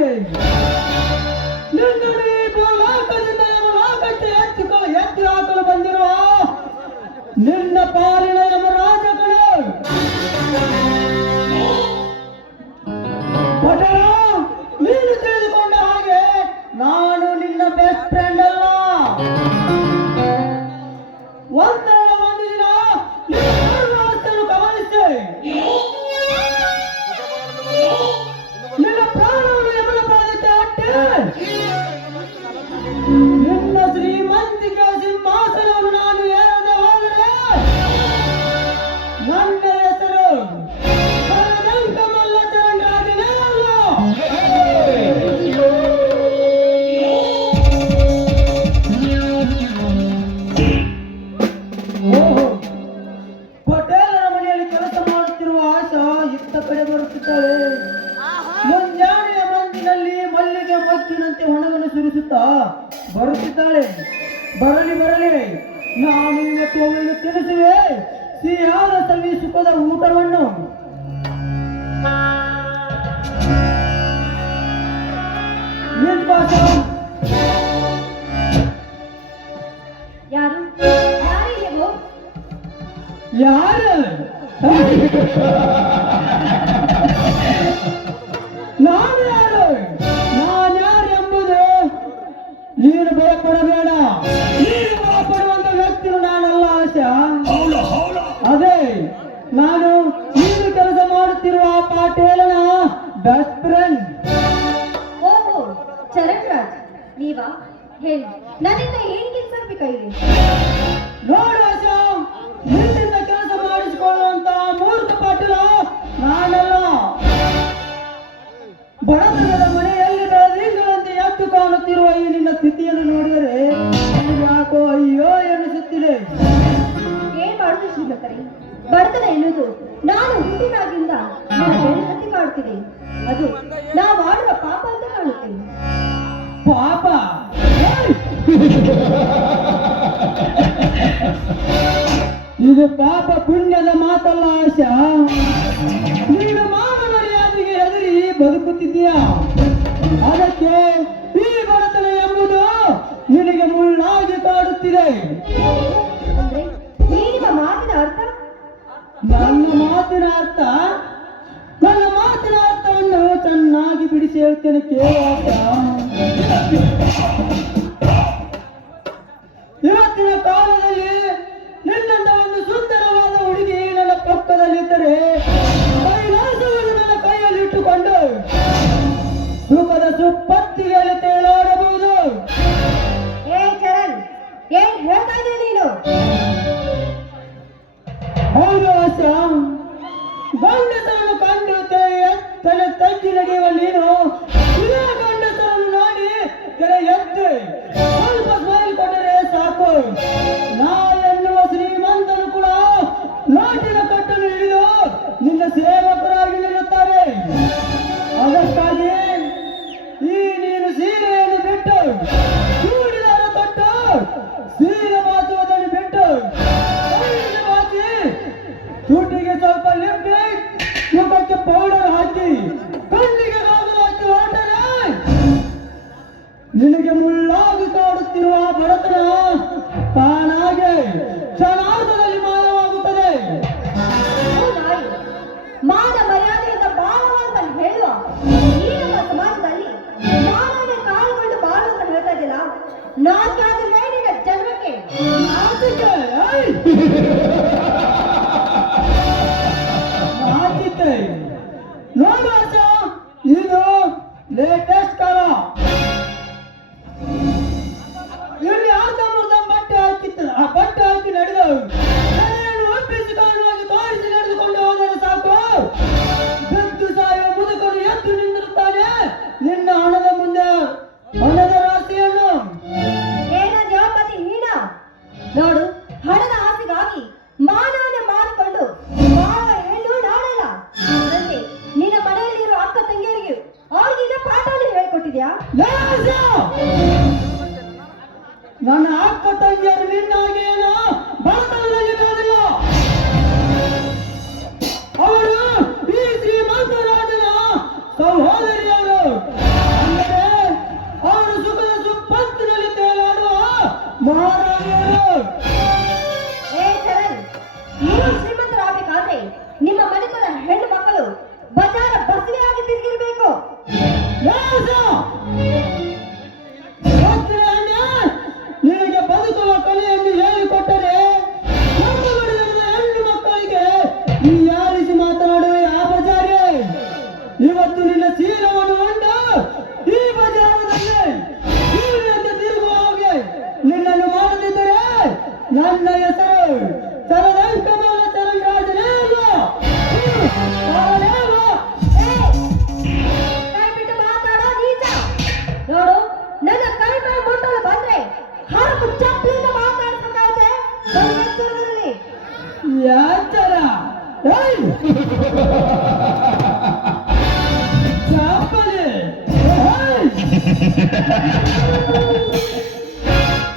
ಮಾಡಿ ನಿನ್ನನ್ನು ಈ ಭೂಲೋಕದಿಂದ ಯಮಲೋಕಕ್ಕೆ ಎತ್ತಿ ಹಾಕಲು ಬಂದಿರುವ ನಿನ್ನ ಪಾಲಿನ ಯಮರಾಜಗಳು ಪಟೇಲ, ನೀನು ತಿಳಿದುಕೊಂಡ ಹಾಗೆ ನಾನು ನಿನ್ನ ಬೆಸ್ಟ್ ಫ್ರೆಂಡ್ ಅಲ್ಲ. ಒಂದಲ್ಲ ಒಂದು ದಿನ ನೀನು ಗಮನಿಸಿ ನಿನ್ನ ಪ್ರಾಣವನ್ನು ಯಮನ ಪಾದಕ್ಕೆ ಅಟ್ಟೆ ನಿನ್ನ ಶ್ರೀಮಂತಿಕೆ ಸಿಂಹಾಸನವನ್ನು ನಾನು ಏರದೆ ಹೋದರೆ ನನ್ನ ಹೆಸರು ಕರದಂಕಮಲ್ಲ ಚರಂಗಾದಿನೇ ಅಲ್ಲ. ಓಹೋ, ಪಟೇಲರ ಮನೆಯಲ್ಲಿ ಕೆಲಸ ಮಾಡುತ್ತಿರುವ ಆಶಾ ಇತ್ತ ಕಡೆ ಬರುತ್ತಿದ್ದಾಳೆ. ಮುಂಜಾನೆಯ ಮಂಜಿನಲ್ಲಿ ಮಲ್ಲಿಗೆ ಮಗ್ಗಿನಂತೆ ಹೊಣವನ್ನು ಸುರಿಸುತ್ತಾ ಬರುತ್ತಿದ್ದಾಳೆ. ಬರಲಿ ಬರಲಿ, ನಾನು ಇವತ್ತು ಅವಳಿಗೆ ತಿಳಿಸುವೆ ಸಿಹಿಯಾದ ಸವಿ ಸುಖದ ಊಟವನ್ನು. ನಿರ್ವಾಸ ಯಾರು ಯಾರಿಗೆ ಗೋ? ಯಾರು? ನಾನು ಯಾರು? ನಾನ್ಯಾರು ಎಂಬುದು ನೀನು ಭಯಪಡಬೇಡ. ನೀನು ಭಯಪಡುವಂತ ವ್ಯಕ್ತಿಯು ನಾನಲ್ಲ ಆಶಾ. ಅದೇ ನಾನು ನೀನು ಕೆಲಸ ಮಾಡುತ್ತಿರುವ ಪಾಟೇಲನ ಬೆಸ್ಟ್ ಫ್ರೆಂಡ್. ಓಹೋ, ಚರಣ್ ರಾಜ್ ನೀವಾ? ಹೇಳಿ, ನನ್ನಿಂದ ಏನ್ ಕೆಲಸ ಬೇಕಾಗಿದೆ? ನೋಡು ಆಶಾ, ನಿನ್ನಿಂದ ಕೆಲಸ ಮಾಡಿಸಿಕೊಳ್ಳುವಂತ ಮೂರ್ಖ ಪಾಟೀಲ ನಾನಲ್ಲ. ಬಡತನದ ಮನೆಯಲ್ಲಿ ಬೆಳೆದಿಂಗಳಂತೆ ಎದ್ದು ಕಾಣುತ್ತಿರುವ ಈ ನಿನ್ನ ಸ್ಥಿತಿಯನ್ನು ನೋಡಿದರೆ ಯಾಕೋ ಅಯ್ಯೋ ಎನಿಸುತ್ತಿದೆ. ಏನ್ ಮಾಡುದು ಶ್ರೀಮಂತರಿ? ಬಡತನ ಎನ್ನುವುದು ನಾನು ಹುಟ್ಟಿದಾಗಿಂದ ನನ್ನ ಬೆನ್ನತ್ತಿ ಕಾಡುತ್ತಿದೆ. ಅದು ನಾವು ಮಾಡುವ ಪಾಪ ಅಂತ ಕಾಣುತ್ತೇನೆ. ಪಾಪ? ಇದು ಪಾಪ ಪುಣ್ಯದ ಮಾತಲ್ಲ ಆಶಾ. ನೀನು ಮಾನವರಿಯಾದಿಗೆ ಹೆದರಿ ಬದುಕುತ್ತಿದ್ದೀಯಾ. ಅದಕ್ಕೆ ಈ ಬಡತನ ಎಂಬುದು ನಿನಗೆ ಮುಳ್ಳಾಗಿ ಕಾಡುತ್ತಿದೆ. ಅಂದ್ರೆ ನಿಮ್ಮ ಮಾತಿನ ಅರ್ಥ? ನನ್ನ ಮಾತಿನ ಅರ್ಥವನ್ನು ಚೆನ್ನಾಗಿ ಬಿಡಿಸಿ ಹೇಳ್ತೇನೆ ಕೇಳುವಾಗ. ಇವತ್ತಿನ ಕಾಲದಲ್ಲಿ ನಿನ್ನಂತ ಒಂದು ಸುಂದರವಾದ ಹುಡುಗಿ ನನ್ನ ಪಕ್ಕದಲ್ಲಿದ್ದರೆ ಕೈಲಾಸವನ್ನು ನನ್ನ ಕೈಯಲ್ಲಿಟ್ಟುಕೊಂಡು ಸುಖದ ಸುಪ್ಪತ್ತಿಗೆಯಲ್ಲಿ ತೇಲಾಡಬಹುದು. ಏ ಚರಣ್, ಏನ್ ಹೇಳ್ತಾ ಇದ್ದೀಯ ನೀನು? ಹೌದು ಆಶಾ, ಗಂಡಸರನ್ನು ಕಂಡು ತಲೆ ತಗ್ಗಿ ನಡೆಯುವ ನೀನು ಇದೇ ಗಂಡಸರನ್ನು ನೋಡಿ ತಲೆ ಎದ್ದು ಸ್ವಲ್ಪ ಸ್ಮೈಲ್ ಕೊಟ್ಟರೆ ಸಾಕು. ನಾ ಎನ್ನುವ ಶ್ರೀಮಂತನು ಕೂಡ ನೋಟಿನ ಕಟ್ಟನ್ನು ಹಿಡಿದು ನಿನ್ನ ಸೇವಕರಾಗಿ ನಿಲ್ಲುತ್ತಾರೆ. ಅದಕ್ಕಾಗಿ ಈ ನೀನು ಸೀರೆಯನ್ನು ಬಿಟ್ಟು ಚೂಡಿದಾರ ತೊಟ್ಟು ಸೀರೆ ಮಾತುವುದನ್ನು ಬಿಟ್ಟು ಕೈಯಲ್ಲಿ ಬಾಚಿ ತುಟಿಗೆ ಸ್ವಲ್ಪ ಲಿಪ್ಟಿಕ್, ಮುಖಕ್ಕೆ ಪೌಡರ್ ಹಾಕಿ ಕಣ್ಣಿಗೆ ಗಾಜು ಹಾಕಿ ಹೊರಟರೆ ನಿನಗೆ ಮುಳ್ಳಾಗಿ ಕಾಡುತ್ತಿರುವ ಬಡತನ ತಾನಾಗೆ ಕ್ಷಣಾರ್ಧದಲ್ಲಿ ಮಾಯವಾಗುತ್ತದೆ. ಓ ನಾಯಿ, ಮಾನ ಮರ್ಯಾದೆಯಿಂದ ಬಾಳುವ ಅಂತ ಹೇಳುವ ಈ ನಮ್ಮ ಸಮಾಜದಲ್ಲಿ ಮಾನವನ ಕಾಲುಕೊಂಡು ಬಾಳು ಅಂತ ಹೇಳ್ತಾ ಇದ್ದಿಲ್ಲ. ನಾಚ್ಯಾದ್ರೆ ನಿನ್ನ ಜನ್ಮಕ್ಕೆ. ಆಚಿಕೆ, ಐ! ಆಚಿಕೆ. ನೋಡು ಆಶಾ, ಇದು ಲೇಟೆಸ್ಟ್ ಕಾಲ. ಇಲ್ಲಿ ಅರ್ಧಂಬರ್ಧ ಬಟ್ಟೆ ಹಾಕಿ ನಡೆದು ತಲೆಯನ್ನು ಒಪ್ಪಿಸಿ ಕಾಣುವಾಗಿ ತೋರಿಸಿ ನಡೆದುಕೊಂಡು ಹೋದರೆ ಸಾಕು. ಬಿದ್ದು ಸಾಯುವ ಮುದುಕನು ಎದ್ದು ನಿಂತಿರುತ್ತಾನೆ ನಿನ್ನ ಹಣದ ಮುಂದೆ ಹಣದ ರಾಶಿಯನ್ನು. ಏನ ದೇವಪತಿ ಹೀನ? ನೋಡು, ಹಣದ ಆಸೆಗಾಗಿ ಮಾನವನ್ನ ಮಾರಿಕೊಂಡು ಬಾಳುವ ಹೆಣ್ಣು ನಾನಲ್ಲ. ಅದರಂತೆ ನಿನ್ನ ಮನೆಯಲ್ಲಿರುವ ಅಕ್ಕ ತಂಗಿಯರಿಗೆ ಅವ್ರಿಗಿನ್ನ ಪಾಠವನ್ನು ಹೇಳ್ಕೊಟ್ಟಿದ್ಯಾ? ನನ್ನ ಅಕ್ಕ ತಂಗಿಯರು ನಿನ್ನಾಗೇನು ಬಡತನದಲ್ಲಿ ಬೆಳೆದಿಲ್ಲ. ಅವರು ಈ ಶ್ರೀಮಂತ ರಾಜನ ಸಹೋದರಿಯವರು.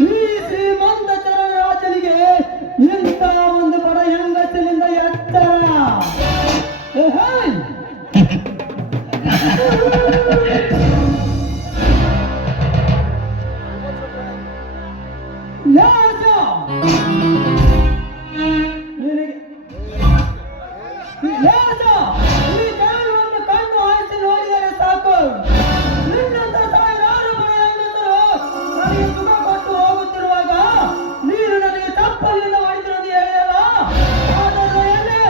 ಈ ಶ್ರೀಮಂತ ಚರಣರಾಜನಿಗೆ ಇಂಥ ಒಂದು ಬಡ ಹೆಂಗಸಲಿಂದ ಎತ್ತರ. ಏ ಹಾಯ್! ಯಾಜ! ನಿನಗೆ ಯಾಜ! ಈ ದೇವರನ್ನು ಕಣ್ಣು ಹಾಯಿಸಿ ನೋಡಿದರೆ ಸಾಕು. ನಿನ್ನಂತ ಸಾವಿರಾರು ಬಡ ಹೆಂಗಸರು ನನಗೆ ಸುಖ ಕೊಟ್ಟು ಹೋಗುತ್ತಿರುವಾಗ ನೀನು ನನಗೆ ತಪ್ಪಲಿಂದ ಹೊಡೆದಿರೋದು ಹೇಳಿಯಲ್ಲ, ಆದರೆ ಎಲ್ಲಿ?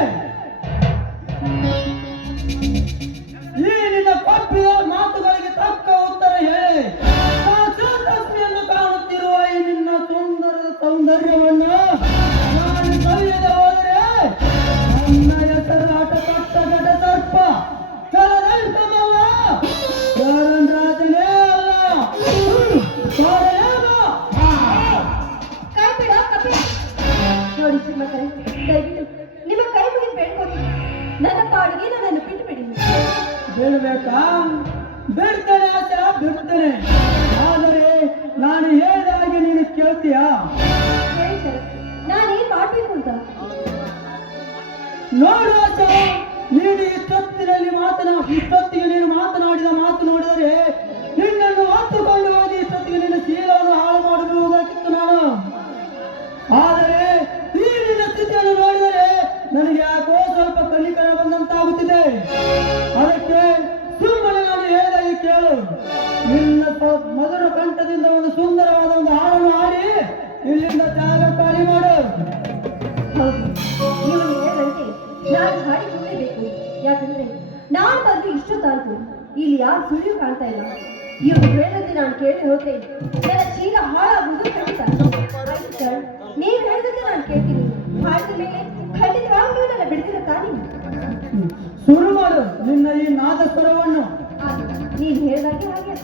ಈ ನಿನ್ನ ಕೊಟ್ಟಿದ ಮಾತುಗಳಿಗೆ ತಕ್ಕ ಉತ್ತರ ಹೇಳಿ. ಲಕ್ಷ್ಮಿಯನ್ನು ಕಾಣುತ್ತಿರುವ ಈ ನಿನ್ನ ಸುಂದರ ಸೌಂದರ್ಯವನ್ನು ನಾನು ಸವಿಯದೆ ಹೋದರೆ ನನ್ನ ಹೆಸರಾಟ ಕಟ್ಟ ನಟ ಸರ್ಪ ಚಲನೈತಮಲ್ಲ, ಚರಣರಾಜನೇ ಅಲ್ಲ. ಸಾರೇನು? ಕೈ ಬಿಡ ಕಪಿ. ನೋಡಿ ಶ್ರೀಮಂತರೇ, ದಯವಿಟ್ಟು ನಿಮ್ಮ ಕೈ ಮುಗಿದು ಬೇಡ್ಕೊತೀನಿ. ನನ್ನ ಪಾಡಿಗೆ ನನ್ನನ್ನು ಬಿಟ್ಟು ಬಿಡಿ. ಬೀಳ್ಬೇಕಾ? ಬಿಡ್ತೇನೆ ಆಚೆ, ಬಿಡ್ತೇನೆ. ಆದರೆ ನಾನು ಹೇಳಿದಾಗೆ ನೀನು ಕೇಳ್ತೀಯಾ? ಹೇಳಿ ಸರ್, ನಾನೇನ್ ಮಾಡ್ಬೇಕು ಅಂತ? ನೋಡು ಆಚೆ, ನೀನು ಇಷ್ಟೊತ್ತಿಗೆ ನೀನು ಮಾತನಾಡಿದ ಮಾತು ನೋಡಿದರೆ ನಿನ್ನನ್ನು ಹೊತ್ತುಕೊಂಡು ಹೋಗಿ ಇಷ್ಟೊತ್ತಿಗೆ ನಿನ್ನ ಶೀಲವನ್ನು ಹಾಳು ಮಾಡಬಹುದಾಗಿತ್ತು ನಾನು. ಆದರೆ ಈ ನಿನ್ನ ಸ್ಥಿತಿಯನ್ನು ನೋಡಿದರೆ ನನಗೆ ಯಾಕೋ ಸ್ವಲ್ಪ ಕಲಿಕರ ಬಂದಂತಾಗುತ್ತಿದೆ. ಅದಕ್ಕೆ ಸುಮ್ಮನೆ ನಾನು ಹೇಳಿದಾಗೆ ಕೇಳು. ನಿನ್ನ ಮಧುರ ಕಂಠದಿಂದ ಒಂದು ಸುಂದರವಾದ ಒಂದು ಹಾಡನ್ನು ಹಾಡಿ ಇಲ್ಲಿಂದ ಜಾಗ ಖಾಲಿ ಮಾಡು. ಹೌದು, ನೀವು ಹೇಳಿದಂತೆ ನಾನು ಹಾಡಿಕೊಳ್ಳೇಬೇಕು. ಯಾಕಂದ್ರೆ ನಾನು ಬಂದು ಇಷ್ಟೊತ್ತಾಯ್ತು, ಇಲ್ಲಿ ಯಾರು ಸುಳಿಯು ಕಾಣ್ತಾ ಇಲ್ಲ. ಇವರು ಹೇಳಿದಂತೆ ನಾನು ಕೇಳಿ ಹೋದ್ರೆ ನನ್ನ ಚೀಲ ಹಾಳಾಗುವುದು ಖಂಡಿತ. ಆಯ್ತು ಸರ್, ನೀವು ಹೇಳಿದಂತೆ ನಾನು ಕೇಳ್ತೀನಿ. ಹಾಡಿದ ಮೇಲೆ ಖಂಡಿತವಾಗ್ಲೂ ನನ್ನ ಬಿಡ್ತೀರ ತಾನೇ? ಶುರು ಮಾಡು ನಿನ್ನ ಈ ನಾದ ಸ್ವರವನ್ನು. ನೀನು ಹೇಳಿದಾಗೆ ಹಾಗೆ.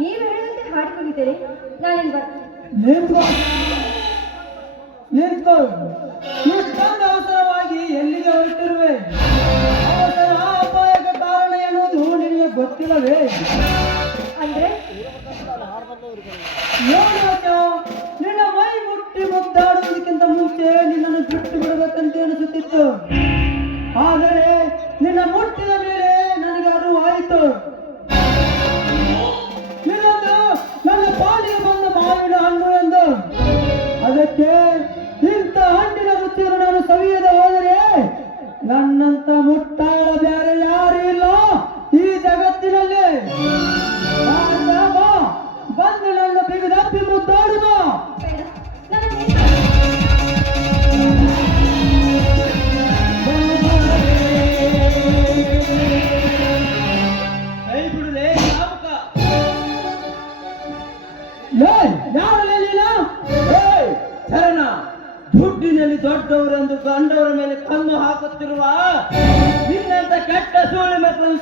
ನೀವು ಹೇಳಿದಂತೆ ಹಾಡಿಕೊಂಡಿದ್ದೇನೆ. ನಾನೇನು ಬರ್ತೀನಿ. ನಿಂತ್ಕೋ. ನಿಂತು ಇಷ್ಟೊಂದು ಅವಸರವಾಗಿ ಎಲ್ಲಿಗೆ ಹೊರಟಿರುವೆ? ಅವಸರ ಅಪಾಯಕ್ಕೆ ಕಾರಣ ಎನ್ನುವುದು ನಿನಗೆ ಗೊತ್ತಿಲ್ಲವೇ? ಅಂದ್ರೆ ನೋಡುವ ನಿನ್ನ ಮೈ ಮುಟ್ಟಿ ಮುದ್ದಾಡುವುದಕ್ಕಿಂತ ಮುಂಚೆ ನಿನ್ನನ್ನು ಬಿಟ್ಟು ಬಿಡಬೇಕಂತ ಅನಿಸುತ್ತಿತ್ತು. ಆದರೆ ನಿನ್ನ ಮುಟ್ಟಿದ ಮೇಲೆ ನನಗೆ ಅರಿವಾಯಿತು, ಇದೊಂದು ನನ್ನ ಪಾಲಿಗೆ ಬಂದ ಮಾವಿನ ಹಣ್ಣು ಎಂದು. ಅದಕ್ಕೆ ಇಂಥ ಹಣ್ಣಿನ ರುಚಿಯನ್ನು ನಾನು ಸವಿಯದೆ ಹೋದರೆ ನನ್ನಂತ ಮುಟ್ಟಾಳ ಬೇರೆ ಯಾರು ಇಲ್ಲ ಈ ಜಗತ್ತಿನಲ್ಲಿ. ಬಂದು ನನ್ನ ಬಿಗಿದಪ್ಪಿ ಮುದ್ದಾಡುವ. ಬೇಡ, ನನ್ನ ಕೈ ಬಿಡಲೇ ಯಾರಲ್ಲ ಶರಣ, ದುಡ್ಡಿನಲ್ಲಿ ದೊಡ್ಡವರೆಂದು ಗಂಡವರ ಮೇಲೆ ಕಣ್ಣು ಹಾಕುತ್ತಿರುವ ನಿನ್ನಂತ ಕೆಟ್ಟ ಸೋಳೆ ಮಕ್ಕಳನ್ನು